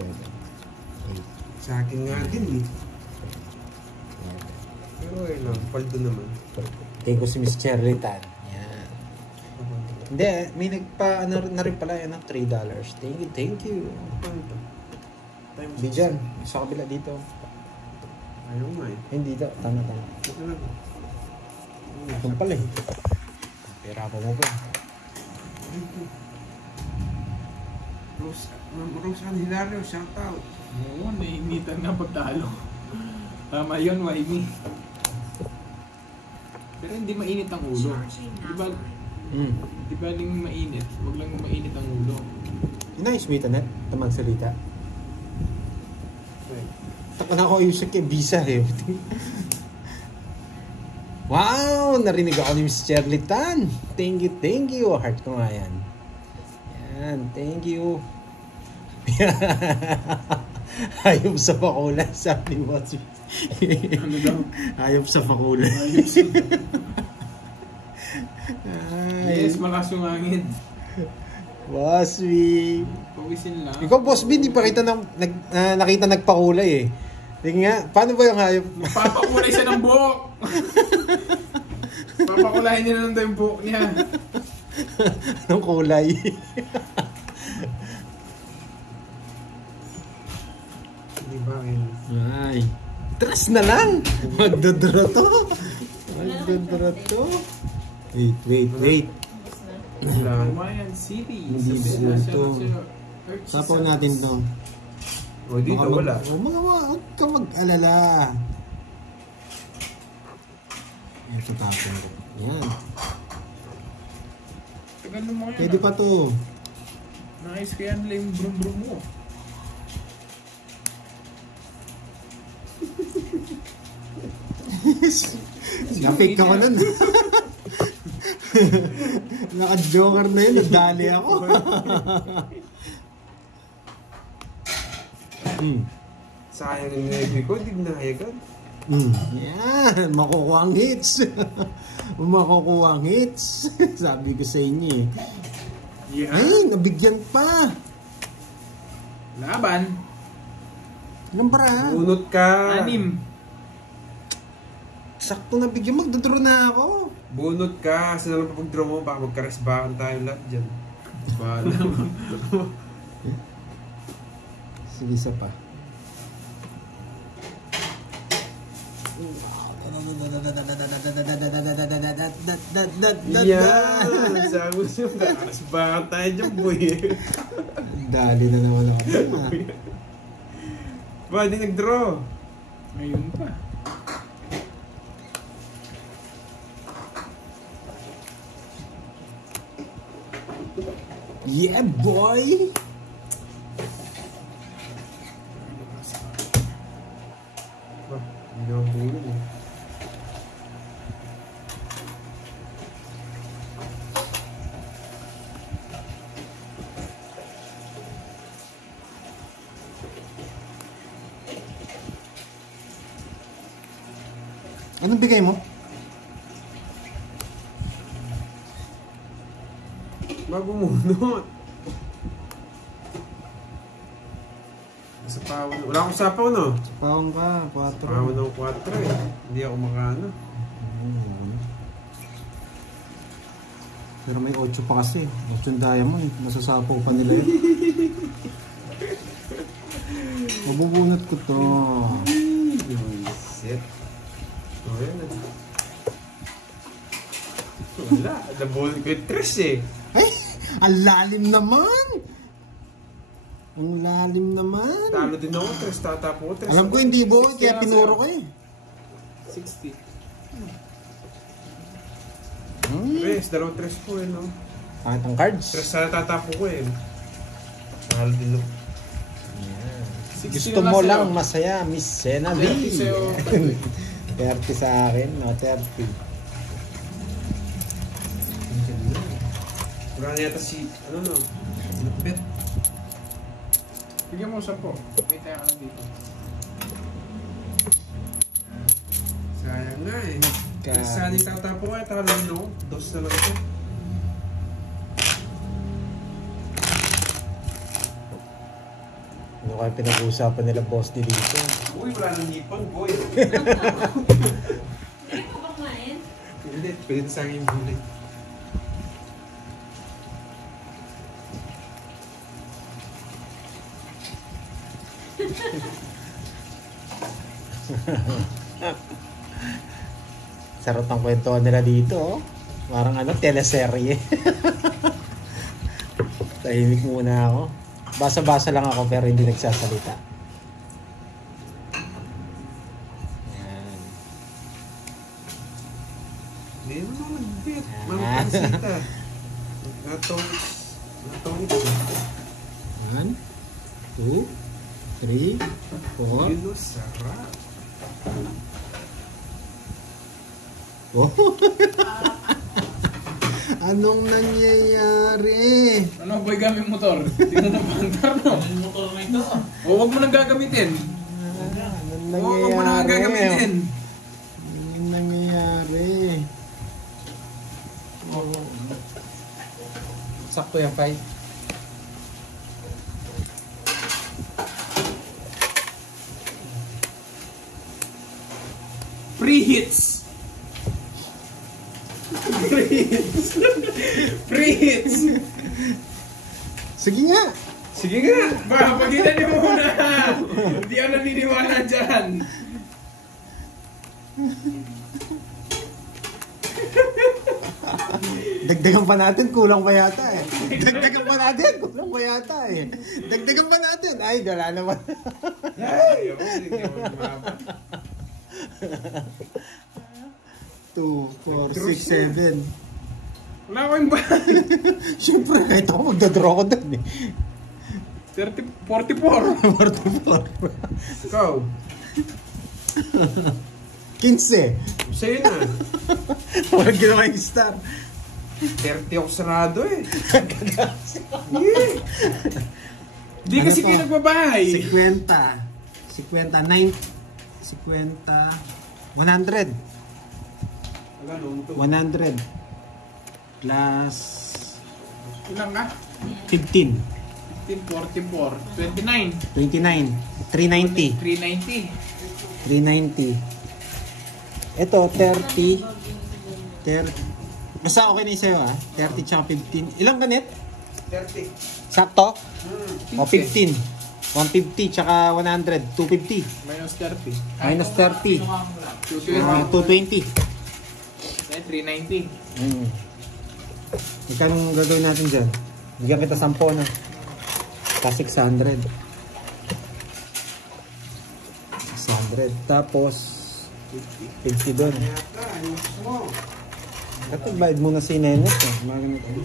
7, 8, Sa akin nga din eh. 9, Pero ayun lang, paldo naman. Tingin ko si Miss Cherry Tan. Yan. Hindi, may nagpa, ano na rin pala, yan, $3. Thank you. Ano to? Time Hindi dyan, sa kabila dito. Ayaw nga eh. Hindi dito, tama. Ito lang. Ito pala eh. Pera pa mo ba? Rose and Hilario, shout out. Oo, nainitan na pagtalo. Tama yun, YB. Pero hindi mainit ang ulo. Di ba lang mainit? Huwag lang mainit ang ulo. Inayos mo ito na, tamang salita. Taka na ako yung kay visa eh. Wow! Narinig ako ni Miss Cherly Tan. Thank you. Heart ko nga yan. Yan, thank you. Hayop sa pakulan, sabi mo. Ano daw? Hayop sa pakulan. Yes, malakas yung hangin. Boss B. Pawisin lang. Ikaw, Boss B, hindi pa kita nakita nagpakulay eh. Tingnan nga, paano ba yung hayop? Papakulay siya ng buhok. Papakulayin niya lang daw yung buhok niya. Anong kulay? Di ba yun? Ay. Tras na lang! Magdodro to! Wait. Umayan City. Hindi National ito. Sapaw natin to. O dito wala. Huwag ka mag-alala. Ito tapon ko. Yan. Tagal mo yan. Pwede pa to. Nice kaya nila yung brum-brum mo. Napik ako nun. Naka-joker na yun. Nadali ako. Sayang yung navy ko, di nahayagan. Yan. Makukuha ang hits. Makukuha ang hits. Sabi ko sa inyo eh. Yeah. Ay, nabigyan pa. Laban. Ilang bara? Bunot ka. 6. Sakto nabigyan. Magdodraw na ako. Bunot ka. Saan naman pag-draw mo? Baka magkaresbahan tayo lahat dyan. Bahala. Sige, isa pa. Yan! Sabi mo siya, magkaresbahan tayo dyan, boy. Dali na naman ako. Ba, di nag-draw. Ngayon pa. Yeah, boy! Ba, hindi naman bunot eh. Anong bigay mo? Bago munot. Nasa pawon. Wala akong sapaw, no? Pawang ka, 4. Pawon ng 4 eh. Hindi ako makano. Pero may 8 pa kasi. 8 diamond. Masasapaw pa nila yun. Mabubunot ko to. Set. O yan na. Wala. Nabulot ko yung 3 eh. Ay! Ang lalim naman! Ang lalim naman! Talo din ako. 3 tatapo ko. 3. Alam ko hindi buo, kaya pinuro ko eh. 60. Tres, 2 3 po eh, no? Pangit ang cards. 3 sana tatapo ko eh. Talo din ako. Gusto mo lang masaya, Miss Senavi. 30 sa'yo. 30 sa akin, no? 30. Wala na yata si, ano no? Lupit. Bigyan mo 10. May tayo ka lang dito. Sayang nga eh. Ka- Sana tatapo ko eh, talo din ako. 2 na lang ito. No Ano kaya pinag-uusapan nila boss ni dito? Uy, wala nang hipon, boy. Hindi mo ba kumain? Hindi, pwede sa akin yung gulay. Sarap ang kwentuhan nila dito. Oh. Parang ano, teleserye. Tahimik muna ako. Basa-basa lang ako pero hindi nagsasalita. Yan. Hindi mo naman nagbit. Mamapansita. Natong ito. 1, 2, 3, 4. Yun o, sarap. Oh. Anong nangyayari? Ano, boy, gamit motor? Tingnan mo bangtar, no? Motor na ito. O, huwag mo nang gagamitin. Anong O, huwag mo nang gagamitin. Anong nangyayari? Sakto yung fight. Free hits! Free hits! Free hits! Sige nga. Sige nga! Ba, pagilan niyo muna! Hindi ako naniniwala dyan! Dagdagan pa natin, kulang pa yata eh. Dagdagan pa natin, kulang pa yata eh. Dagdagan pa natin. Ay, wala naman. Ay, ako, hindi ako lumaba. 2, 4, 6, 7. Wala ko yung ba? Siyempre, kahit ako magdadraw ko dun eh. 44! 44. Ikaw, 15. sa'yo na. Walang ginawa yung star. 30 ako sarado eh. Hindi Ano kasi pa? kayo nagbabahay! 50. 50. 100. Wala nung to. 100. Plus Ilang ka? 15. 44, 29, 29. 390. 390. 390. Ito, 30. 30. Basta okay na yung sa'yo ah. 30 tsaka 15. Ilang ganit? 30. Sakto? O 15. 150 tsaka 100. 250. Minus 30. Minus 30. 220. 220. Eh, 390. Magkano gagawin natin dyan? Bigyan kita 10 na. Pa 600. 600. Tapos 50 doon. Yata, ayos mo. Ito, bayad muna si Nenet. Magamit ako.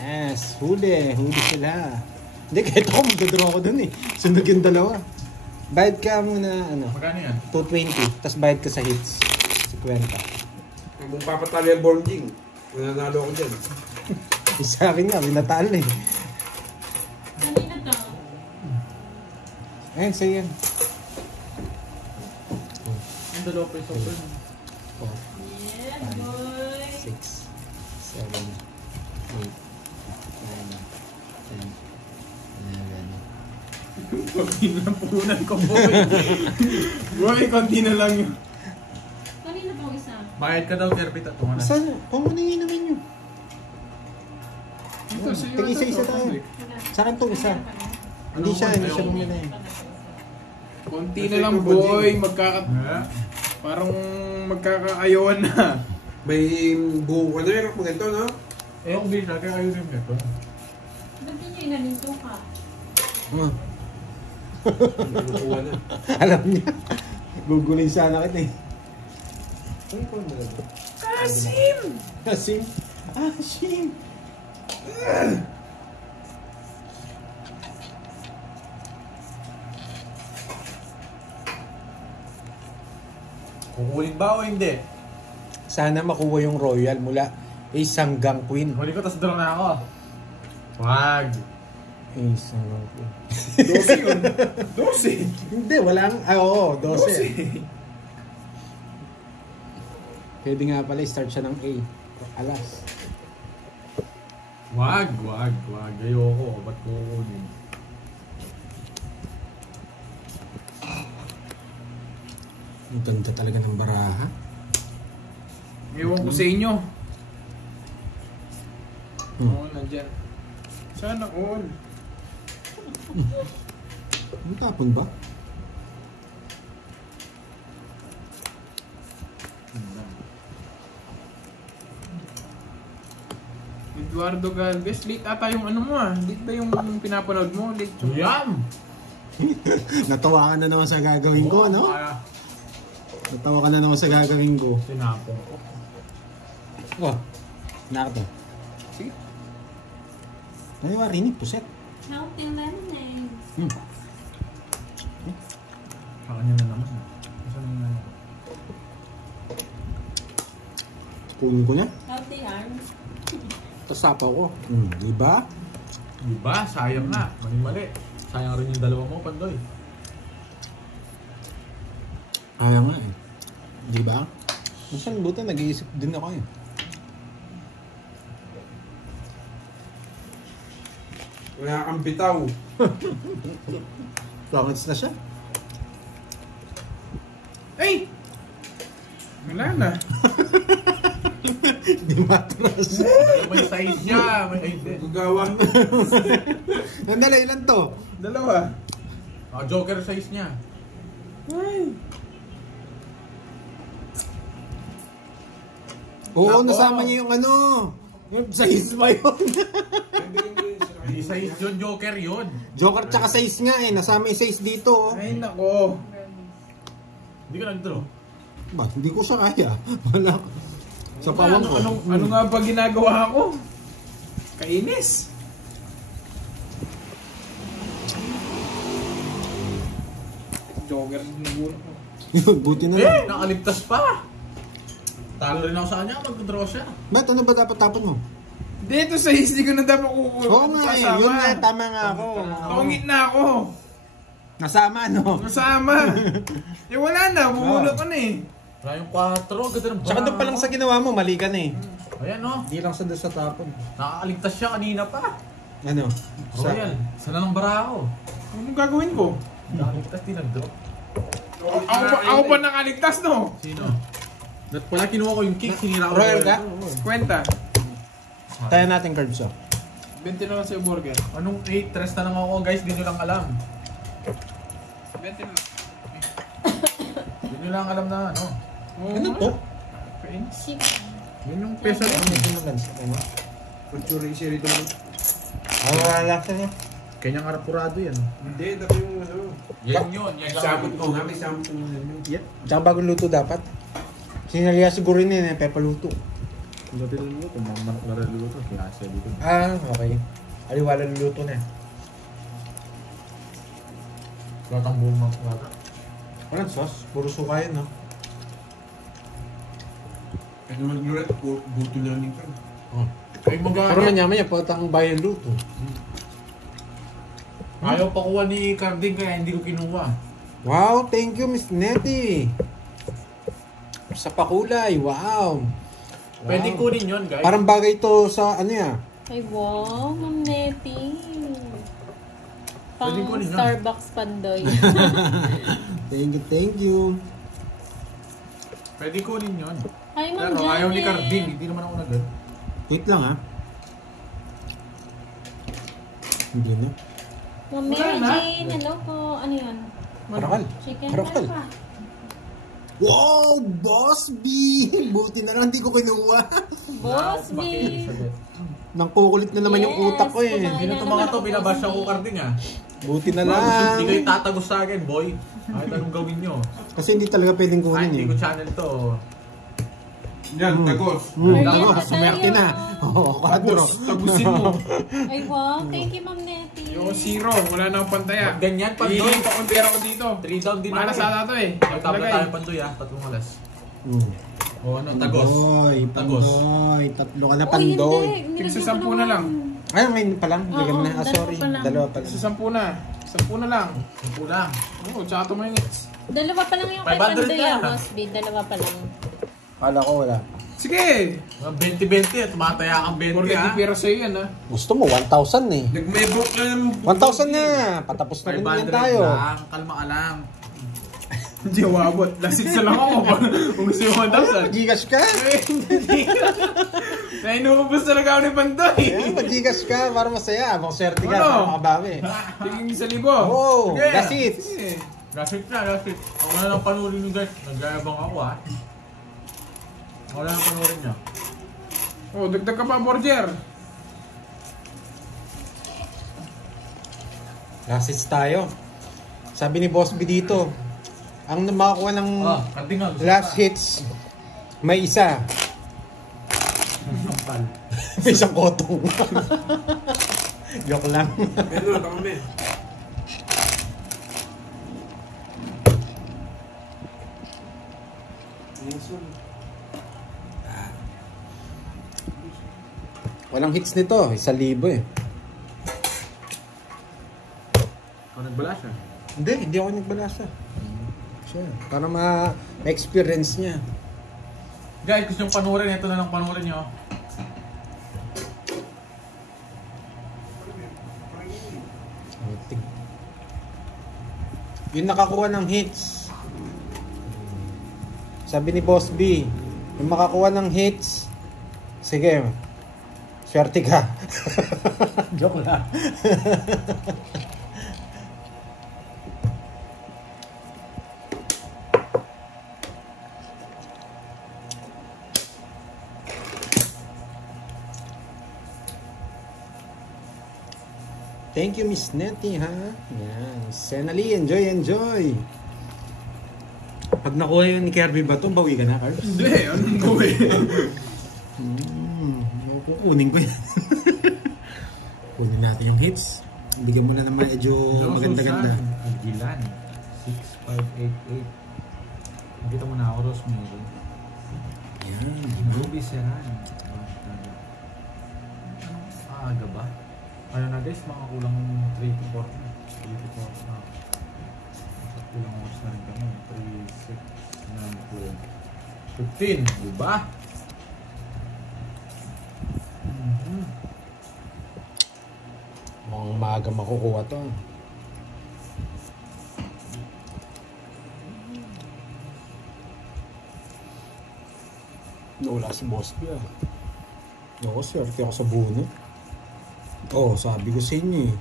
Yes, huli. Huli sila. Hindi, kahit ako magdadraw ko doon eh. Sunog yung dalawa. Bayad ka muna, ano, Magkano yan? 220. Tapos bayad ka sa hits. 50. Kung papatalo yung bonding, nananalo ko dyan. Sa akin nga, binatalo eh. Kanina to. Ayun, sa'yo yan. Ang dalawa pa yung sobrang. 4, Yeah, 5, boy. 6, 7, 8, 9, 10, 11. Konti na lang punan ko, boy. Boy, konti na lang yun. Kanina pong isa. Bayad ka daw, Kerbit, at tunga na. Saan? Pamuningin naman yun. Ito, sa'yo. Tig-isa-isa tayo. Sa akin to isa. Hindi siya bumili eh. Konti na lang, boy. Parang magkakaayawan na. May buong ko na yun kung ito, no? Eh, kung bilhin natin, kayo rin ito. Ba't yun yung inalinto ka? Nakukuha na. Alam niya. Gugulin sana kita eh. Ay, ikaw na lang. Kasim! Asim. Asim. Kukunin ba o hindi? Sana makuha yung Royal mula Ace hanggang Queen. Huli ko, tas draw na ako. Wag. Ace hanggang Queen. 12 yun. 12. Hindi, walang... oo, 12. Pwede nga pala, start siya ng A. Alas. Wag. Ayoko. Ba't ko kukunin? Ang ganda talaga ng baraha. Ewan ko sa inyo. Oo, Hmm. nandyan. Sana all. Ang tapon ba? Eduardo Galvez, late ata yung ano mo ah. Late ba yung pinapanood mo? Late yung... Yum! Natawa ka na naman sa gagawin ko, no? Kaya, Natawa ka na naman sa gagawin ko. sinapong ko. Oh, nakita. Sige. Ano yung rinig? Puset. Healthy lemonade. Hmm. Sa kanya na naman. Saan na naman? Kunin ko na. Healthy arms. Tapos sapaw ko. Diba? Diba? Sayang na. Mali-mali. Sayang rin yung dalawa mo, Pandoy. Kaya nga eh. Diba? Minsan buta, nag-iisip din ako eh. Wala kang bitaw. Florence na siya. Hey! Wala na. Di matras. May size niya. May size. Gagawa. Nandala, ilan to? Dalawa. Joker size niya. Oo, Nako. nasama niya yung ano. Yung size ba yun? Hindi size yun, Joker yun. Joker tsaka size nga eh. Nasama yung size dito. Oh. Ay, nako. Hindi ka nag-draw. Ba, hindi ko siya kaya. Wala. Sa pawang ko. Ano nga ba ginagawa ko? Kainis. Joker nagulo ko. Buti na lang. Nakaligtas pa. Talo rin ako sa kanya, mag-draw siya. Ba't ano ba dapat tapon mo? Dito sa hindi ko na dapat kukuha. Oo nga eh. Yun nga, tama nga ako. Tungit na ako. Nasama no? Masama. Eh wala na, bumulo ka na eh. Wala yung 4, ganda ng Tsaka doon pa lang sa ginawa mo, mali ka na eh. Ayan no. Hindi lang sa doon sa tapon. Nakakaligtas siya kanina pa. Ano? Royal, sana ng bara ako. Anong gagawin ko? Nakaligtas din nag-draw. Ako pa nakaligtas no? Sino? That pala kinuha ko yung kick, sinira ko. Royal ka? Kwenta. Tayo natin cards oh. 20 na lang sa burger. Anong 8? 3 na lang ako guys, di nyo lang alam. 20 na lang. Di nyo lang alam na ano. Ano to? Sip. Yun yung peso Ano lang. ito naman? Ano? Kutsuri siya rito. Wala ka niya. Kanyang arapurado yan. Hindi, tapi yung ano. Yan yun. Yan lang. Sabot ko nga, may sabot ko nga yun. Tsaka bagong luto dapat. Sinaliya siguro yun eh, pepaluto. Dati luluto, kung manok na rin luluto, kaya siya dito. Ah, okay. Aliwala luluto na. Lahat ang buong manok natin. Walang sauce. Puro suka yun, no? Ano maglulat, buto lang din ka. Oh. Ay, Pero manyaman niya, patang bayan luto. ayaw pa kuha ni Carding kaya hindi ko kinuha. Wow, thank you, Miss Nettie. Sa pakulay, wow. Pwede kunin yun, guys. Parang bagay to sa ano ya. Ay, wow, Ma'am Nettie. Pang Pwede ko rin yan. Starbucks Pandoy. Thank you. Pwede kunin yun. Ay, Ma'am Pero ayaw ni Janet. Carding, hindi naman ako nagad. Wait lang ha. Hindi na. Ma'am Wala Mary na. Jane, hello po. Ano yun? Karakal. Chicken Karakal. pa. Wow! Boss B! Buti na lang hindi ko kinuha. Boss B. Nang kukulit na naman yung Yes, utak ko eh. kumain. Hindi na ito mga to, binabasya ko Carding ah. Buti na Hindi kayo lang. tatagos sa akin, boy. Kahit anong gawin nyo. Kasi hindi talaga pwedeng Ay, kunin hindi eh. ko channel to. Yan, tagos. Marian Ako, Catayo. sumerte na. Oo, kwadro. Tagusin mo. Ay, wow. Thank you, Ma'am Nettie. Yung 0, wala na akong pantaya. Ganyan, Pandoy. Pandoy. Hihingi pa kung pera ko dito. 3 down din Malas ako. ata to eh. Magtabla tayo, Pandoy ah. 3 alas. O ano, tagos. Pandoy, Tagos. pandoy. Tatlo ka na Uy, pandoy. hindi. Nilagyan Tigsa ko 10 na lang. Ay, ngayon pa lang. Bigyan mo na. Ah, dalawa sorry. pa lang. Dalawa pa lang. Sa 10 na. 10 na lang. 10 lang. Oo, tsaka 2 minutes. Dalawa pa lang yung kay 500 Pandoy, na. Boss B. Dalawa pa lang. Kala ko wala. Sige! Mga 20-20, tumataya kang 20 40 ha. pira sa'yo yan ha. Gusto mo, 1,000 eh. Nag-mebok lang. 1,000 na! Patapos na rin 500 yan tayo. lang, kalma ka lang. Hindi umabot. Lasik sa lang ako. Kung gusto mo 1,000. Magigas ka! Na inuubos talaga ako ni Pandoy. Ayan, magigas ka para masaya. Makaswerte ka, Ano? para makabawi. Tingin 1,000. Oh, Sige. that's it. Sige. Last hit. Ako na lang panurin nyo guys. Nag-aabang ako ha. Ako na lang panurin nyo. Oh, dagdag ka pa, Borger. Last hits tayo. Sabi ni Boss B dito, ang makakuha ng Kanting nga. last hits, may isa. May isang kotong. Joke lang. Pero, kami. Walang hits nito, 1,000 eh. Ako nagbala siya. Hindi ako nagbalasa. Siya, para ma-experience niya. Guys, gusto nyo panurin. Ito na lang panurin nyo. Yung nakakuha ng hits. Sabi ni Boss B, yung makakuha ng hits, sige, swerte ka. Joke lang. Thank you, Miss Nettie, ha? Yan. Senali, enjoy. Pag nakuha yun ni Kirby ba ito, bawi ka na, Carbs? Hindi, anong gawin? Kukunin ko yan. Kunin natin yung hits. Bigyan mo na naman medyo maganda-ganda. Agilan. 6588. Nakita mo na ako, Rosemary. Yan. Ruby Serrano. Aga ba? Ano na guys, mga kulang 3 to 4 na. 3 to 4 na. Kulang oras na rin kami. 3, 6, 9, 12, 15. Diba? Mukhang maaga makukuha to. Wala si Boss B ah. Ako, swerte ako sa bunot. Oo, sabi ko sa inyo eh.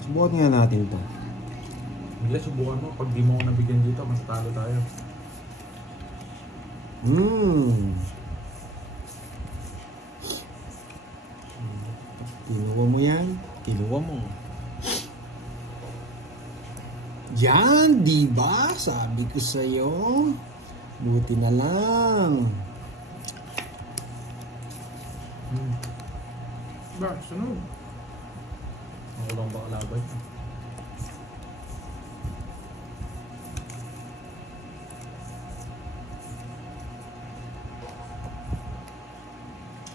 Subukan nga natin to. Bigla subukan mo. Pag di mo ako nabigyan dito, matatalo tayo. Kinuha mo yan. Kinuha mo. Yan, diba? Sabi ko sa'yo. Buti na lang. Ba, sunod. Ako lang ba kalaban?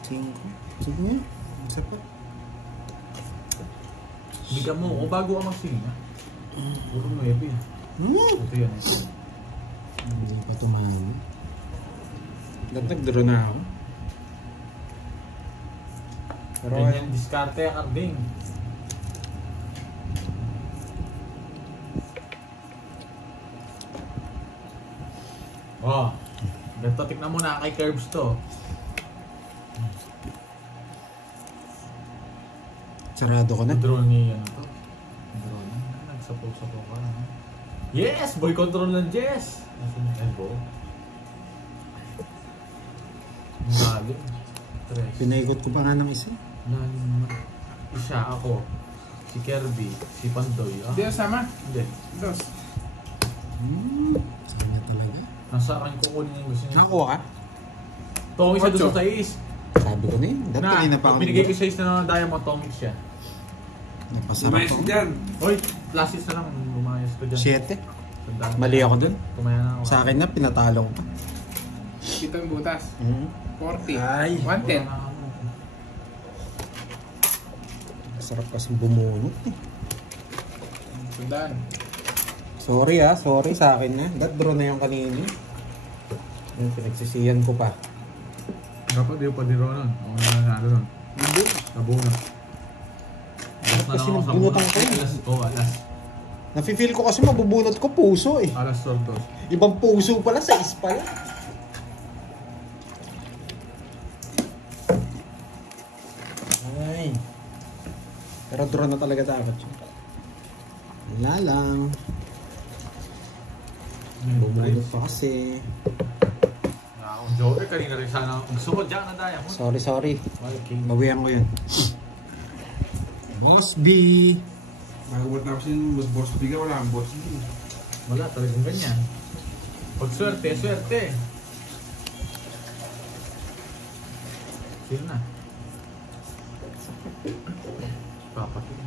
Sige. Isa pa. Bigyan mo ako bago ka magsinga. Puro 9 yan. Ito yan. Hindi pa tumalo. Nag-draw na ako. Pero Ganyan diskarte ya Karding. Oh, ganito tignan mo na kay Curbs to. sarado ka na. Draw ni ano to? Draw na. Nagsapaw-sapaw ka na. Yes! Boy control ng Jess! Nasa yung elbow. Lalim. Tres. Pinaikot ko pa nga ng isa. Lalim naman. Isa ako. Si Kirby. Si Pandoy. Ah, Hindi, sama. hindi. Dos. Sa kanya talaga. Nasa akin ko kunin yung gusto niya. Nakakuha ka? Tongis siya doon Ocho. sa 6. Sabi ko na yun. Dati kanina pa pag ako. binigay ko sa 6 na diamond, tongis siya. Napasarap Lumayas ako. dyan. Hoy, classes na lang. Lumayas ko dyan. 7. Tandaan. Mali ako dun. Tumaya na ako. Sa akin na, pinatalo ko pa. Ito yung butas. 40. Ay. 110. Wala na ako. Sarap kasi bumunot eh. Sundan. Sorry sorry sa akin na. Ba't draw na yung kanina? Yung pinagsisiyan ko pa. Dapat di pa niro nun. Ako na nanalo nun. Hindi. Nabuo na. Alas na Kasi lang ako sa nagbunutan buo. ko. Alas. Oo, alas. Nafe-feel ko kasi mabubunot ko puso eh. Alas sortos. Ibang puso pala, sa pala. Ay. Pero draw na talaga dapat yun. Wala lang. Bubunot pa kasi. Akong Joker, kanina rin sana. Gusto ko dyan na daya mo. Sorry. Walking. Bawian ko yun. Boss B. Bago matapos yung boss biga, wala ang boss B. Wala, talagang ganyan. Pag swerte, swerte. Sino na? Papatin.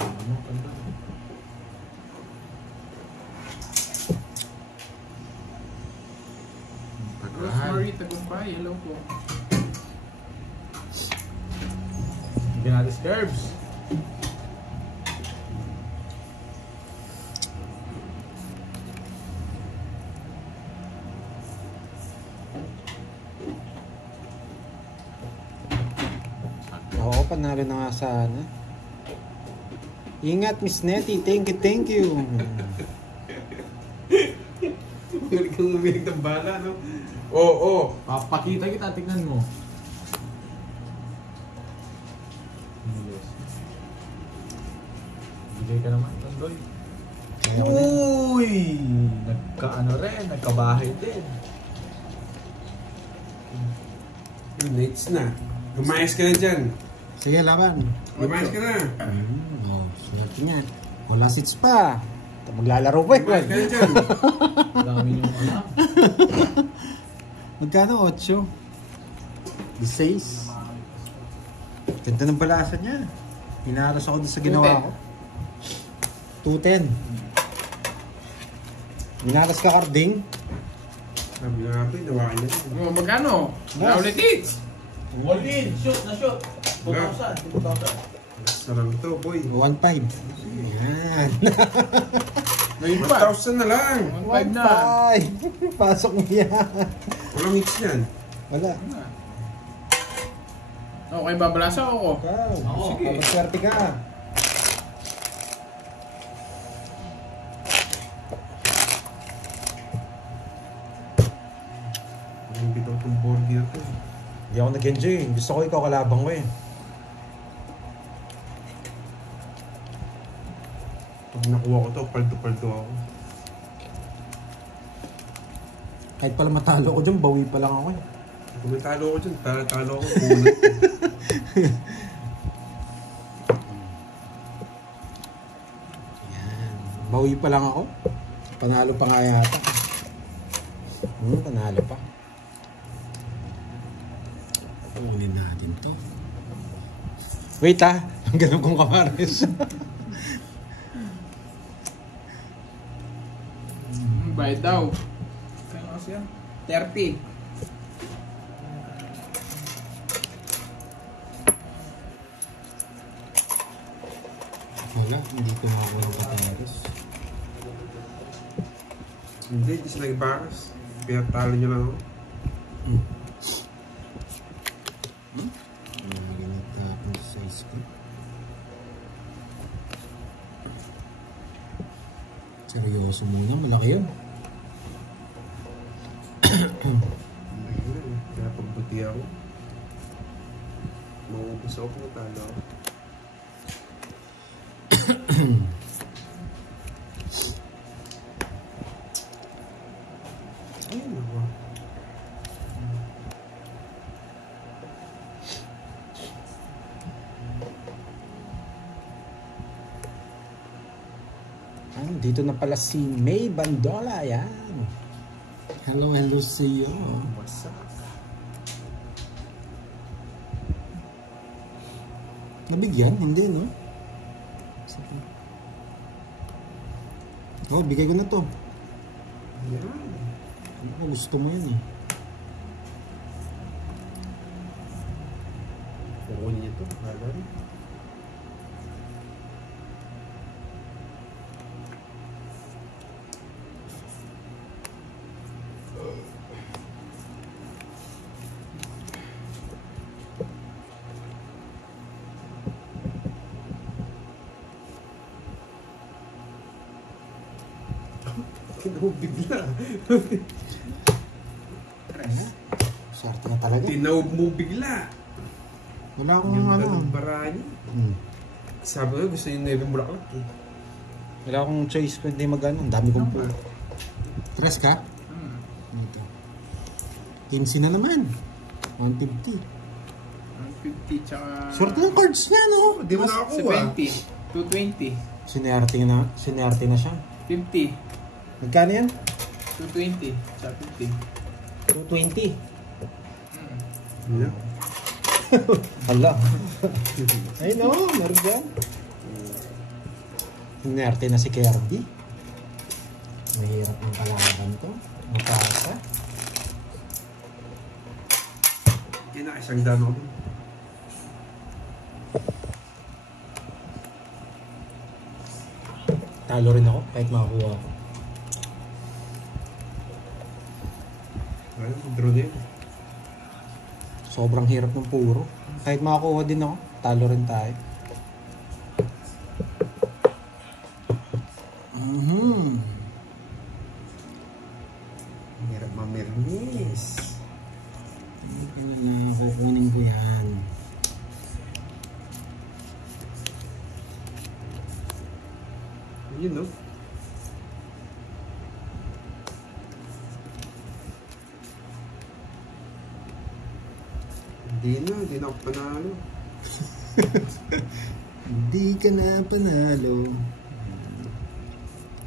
Ano, tanda. Rosemary Tagumpay, hello po. Bigyan natin si Curbs. Oo, panalo na nga sana. Ingat, Miss Nettie. Thank you. Galing kang umilig ng bala, no? Oo. Papakita kita, tignan mo. Yes. Bigay ka naman, Tandoy. Ayaw na. Uy! Nagkaano rin, nagkabahay din. Nights na. Gumayas ka na dyan. Sige, laban. Gumayas ka na. Oh, swerte nga. Wala seats pa. Maglalaro pa Gumayas ka na dyan. Dami yung alam. Magkano? 8? 16? Ganda ng balasa niya. Hinaras ako doon sa ginawa ko. 210. Hinaras ka, Carding. Sabi na nga ito, nawakan na yun. Oh, magkano? Boss. Ulit it! All in! Shoot na shoot! 2,000! 2,000! Sarang to, boy. 1.5. Yan. Ngayon pa. 1,000 na lang. 1.5 na. 1.5. Pasok mo yan. Walang hits yan. Wala. Okay, babalasa ako. Ikaw. Ako. Sige. Maswerte ka. Ang bitaw itong board gear to. Hindi ako nag-enjoy. Gusto ko ikaw kalabang ko eh. Pag nakuha ko to, paldo-paldo ako. Kahit pala matalo ko dyan, bawi pa lang ako eh. Kung may talo ko dyan, talo ako. Bunot. Yan. Bawi pa lang ako. Panalo pa nga yata. Panalo pa. Kunin natin to. Wait ang ganun kong kamaris. Bayad daw. Kaya kasi yan. 30. Wala, hindi ko makakuha ng kamaris. Hindi sila nagbakas. Kaya talo nyo lang ako. Ganitapon sa size ko. Seryoso muna, malaki yun. Kaya pagbuti ako. Maubos ako kung talo ako. Ayun ako. Dito na pala si May Bandola, yan. Hello sa iyo. What's up? Nabigyan? Hindi, no? Oh, bigay ko na to. Yan. Ano, gusto mo yun eh. Kukunin niya to. Wala rin. Tinaw bigla. Swerte na talaga. Tinaw mo bigla. Wala akong Ganda ano. ng barani. Hmm. Sabi ko gusto yung Navy Bulaklak eh. Wala akong choice kundi mag-ano. Ang dami kong po. Tres ka? Ito. Team C na naman. 150. 150 tsaka... Swerte ng cards niya, no? Di mo nakakuha. 70. 220. Sinerte na siya. 50. Magkano yan? 220. Tsaka 50. 220. Yeah. Hala. Ay no, meron dyan. Sinerte na si Kirby. Mahirap ng kalaban to. Matasa. Yan na, isang dano ko. Talo rin ako kahit makakuha ako. Well, draw na yun. Sobrang hirap ng puro. Kahit makakuha din ako, talo rin tayo. Hirap mamirmis. Ano na, kukunin ko yan. Yun no? Hindi na ako panalo. Hindi ka na panalo.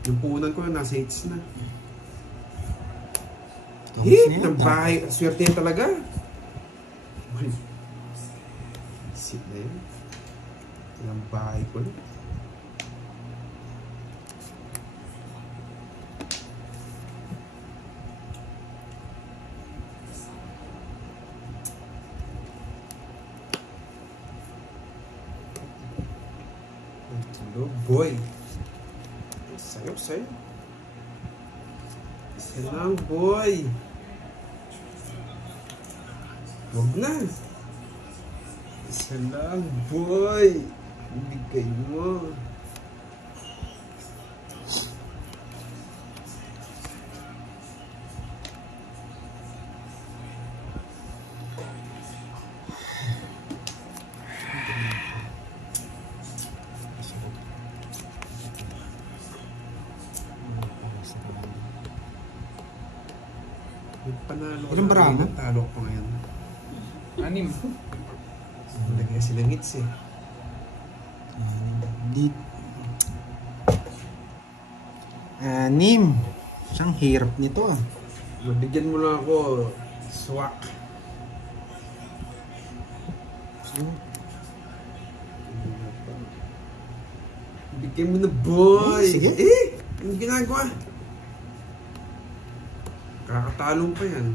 Yung puhunan ko na nasa 8 na. Tapos Hit! na yan, Ng bahay. Swerte yan talaga. Ay. Sit na yun. Yung bahay ko na. Hello, boy. Sayo. Isa lang, boy. Huwag na. Isa lang, boy. Ibigay mo. Panalo Ilang bara mo? Talo ko ngayon. 6. Lagyan silang hits eh. Anim. Siyang hirap nito ah. Mabigyan mo lang ako. Swak. Bigyan mo na, boy. Sige. Anong ginagawa? Kakatalong pa yan.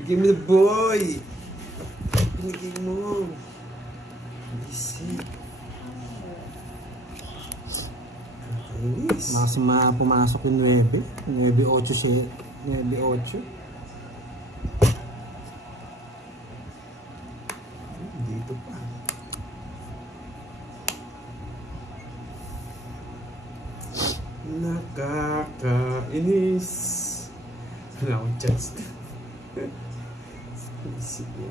Bigyan mo na, boy. Binigyan mo. Easy. Kakainis. Mas pumasok yung 9. 9-8 siya. 9-8. Dito pa. Nakakainis. Wala akong chance. Sige.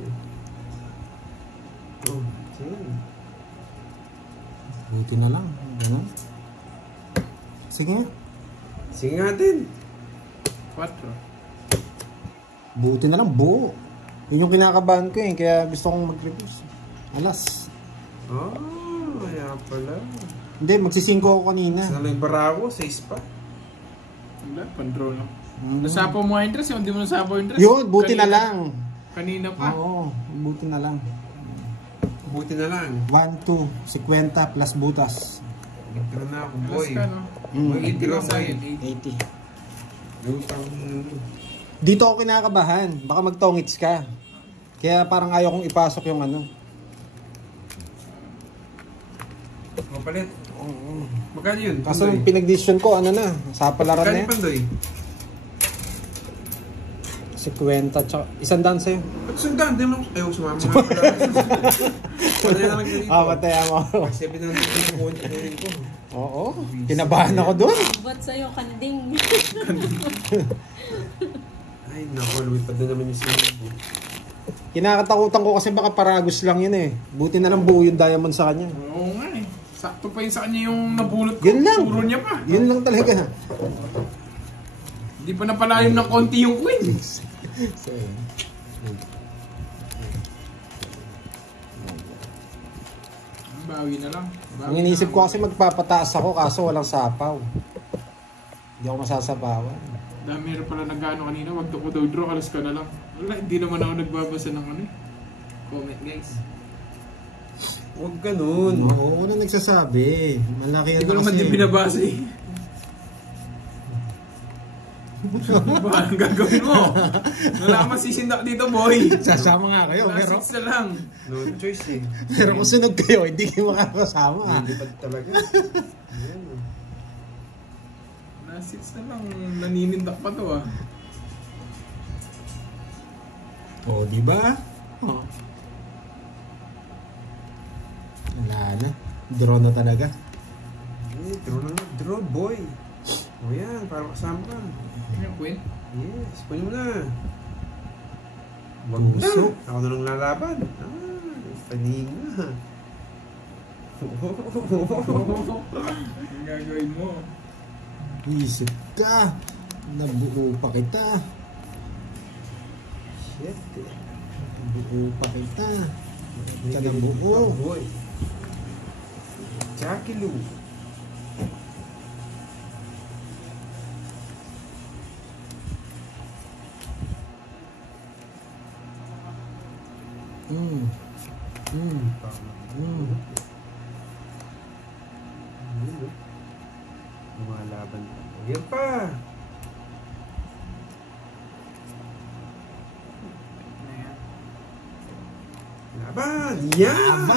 Oh, okay. Buti na lang. Ganun. Sige nga. Sige nga din. 4. Buti na lang buo. Yun yung kinakabahan ko eh. Kaya gusto kong mag-reverse. Alas. Oh, kaya pala. Hindi, magsisingko ako kanina. Sana yung bara ko, 6 pa. Wala, pan-draw lang. Nasapaw mo ang interest, hindi mo nasapaw yung interest. Yun, buti na lang. Kanina pa. Oo, buti na lang. Buti na lang. 1, 2, 50 plus butas. Nagtira na ako, Plus boy. ka, no? Boy, itira Plus sa sa'yo, 80. Lutang. Dito ako kinakabahan. Baka magtongits ka. Kaya parang ayaw kong ipasok yung ano. Mapalit. Magkano yun? Kaso Pandoy? pinag-decision ko, ano na, sa palaran na Magkano yan. yung Pandoy? 50 tsaka 100 sa'yo. Ba't sundaan? Di mo ayaw sumama nga pala. Wala na lang ganito. Mataya mo. Kasi pinanong ko ko. Oo. Kinabahan ako doon. Ba't sa'yo kanding? Ay, naku, lumipad na naman yung sinubo. Kinakatakutan ko kasi baka paragos lang yun eh. Buti na lang buo yung diamond sa kanya. Oo nga eh. Sakto pa yun sa kanya yung nabulot ko. Yun lang. Puro niya pa. Yun lang talaga. Hindi pa napalalim ng konti yung queen. So, Bawi na lang. ang inisip ko kasi magpapataas ako kaso walang sapaw. Hindi ako masasapawan. Dami rin pala nag-ano kanina. Wag ko daw draw. Alas ka na lang. Wala, hindi naman ako nagbabasa ng ano eh. Comment guys. Huwag ganun. Oo, na nagsasabi. Malaki Hindi ko ano naman kasi. din binabasa eh. Ba, ang gagawin mo? Wala kang masisindak dito, boy. Sasama nga kayo, pero, Classics na lang. No choice eh. pero kung sunod kayo, hindi kayo makakasama. Lumipad talaga. Ayan. Classics na lang. Naninindak pa to ah. O, di ba? Oh. Wala na. Draw na talaga. Draw boy. O yan, para kasama ka. Yung queen? Yes, kunin mo na. Wag na. Puso. Ako na lang lalaban. Paninga. Ang gagawin mo? Isip ka. Nabuo pa kita. Shit. Nabuo pa kita. Hindi ka nabuo. Boy. Jackie Lou. Lumalaban. Yan pa. Laban! Yan!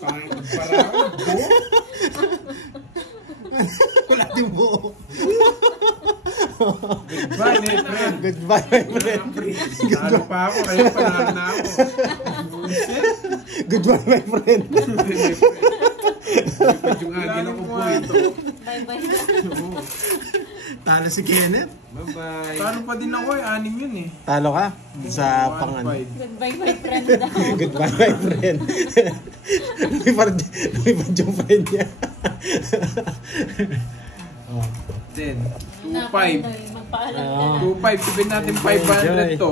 Pangit para ako. Wala din buo. Goodbye, my friend. Goodbye, my friend. Talo pa ako. Kayo panalo na ako. Goodbye, my friend. Lipad yung agil ako, boy. Bye-bye. Talo si Kenneth. Bye-bye. Talo pa din ako eh. 6 yun eh. Talo ka sa pangan. 1-5. Goodbye, my friend daw. Goodbye, my friend. Lumipad yung friend niya. Then, 2-5. Magpaalam ka na. 2-5. Sabihin natin 500 to.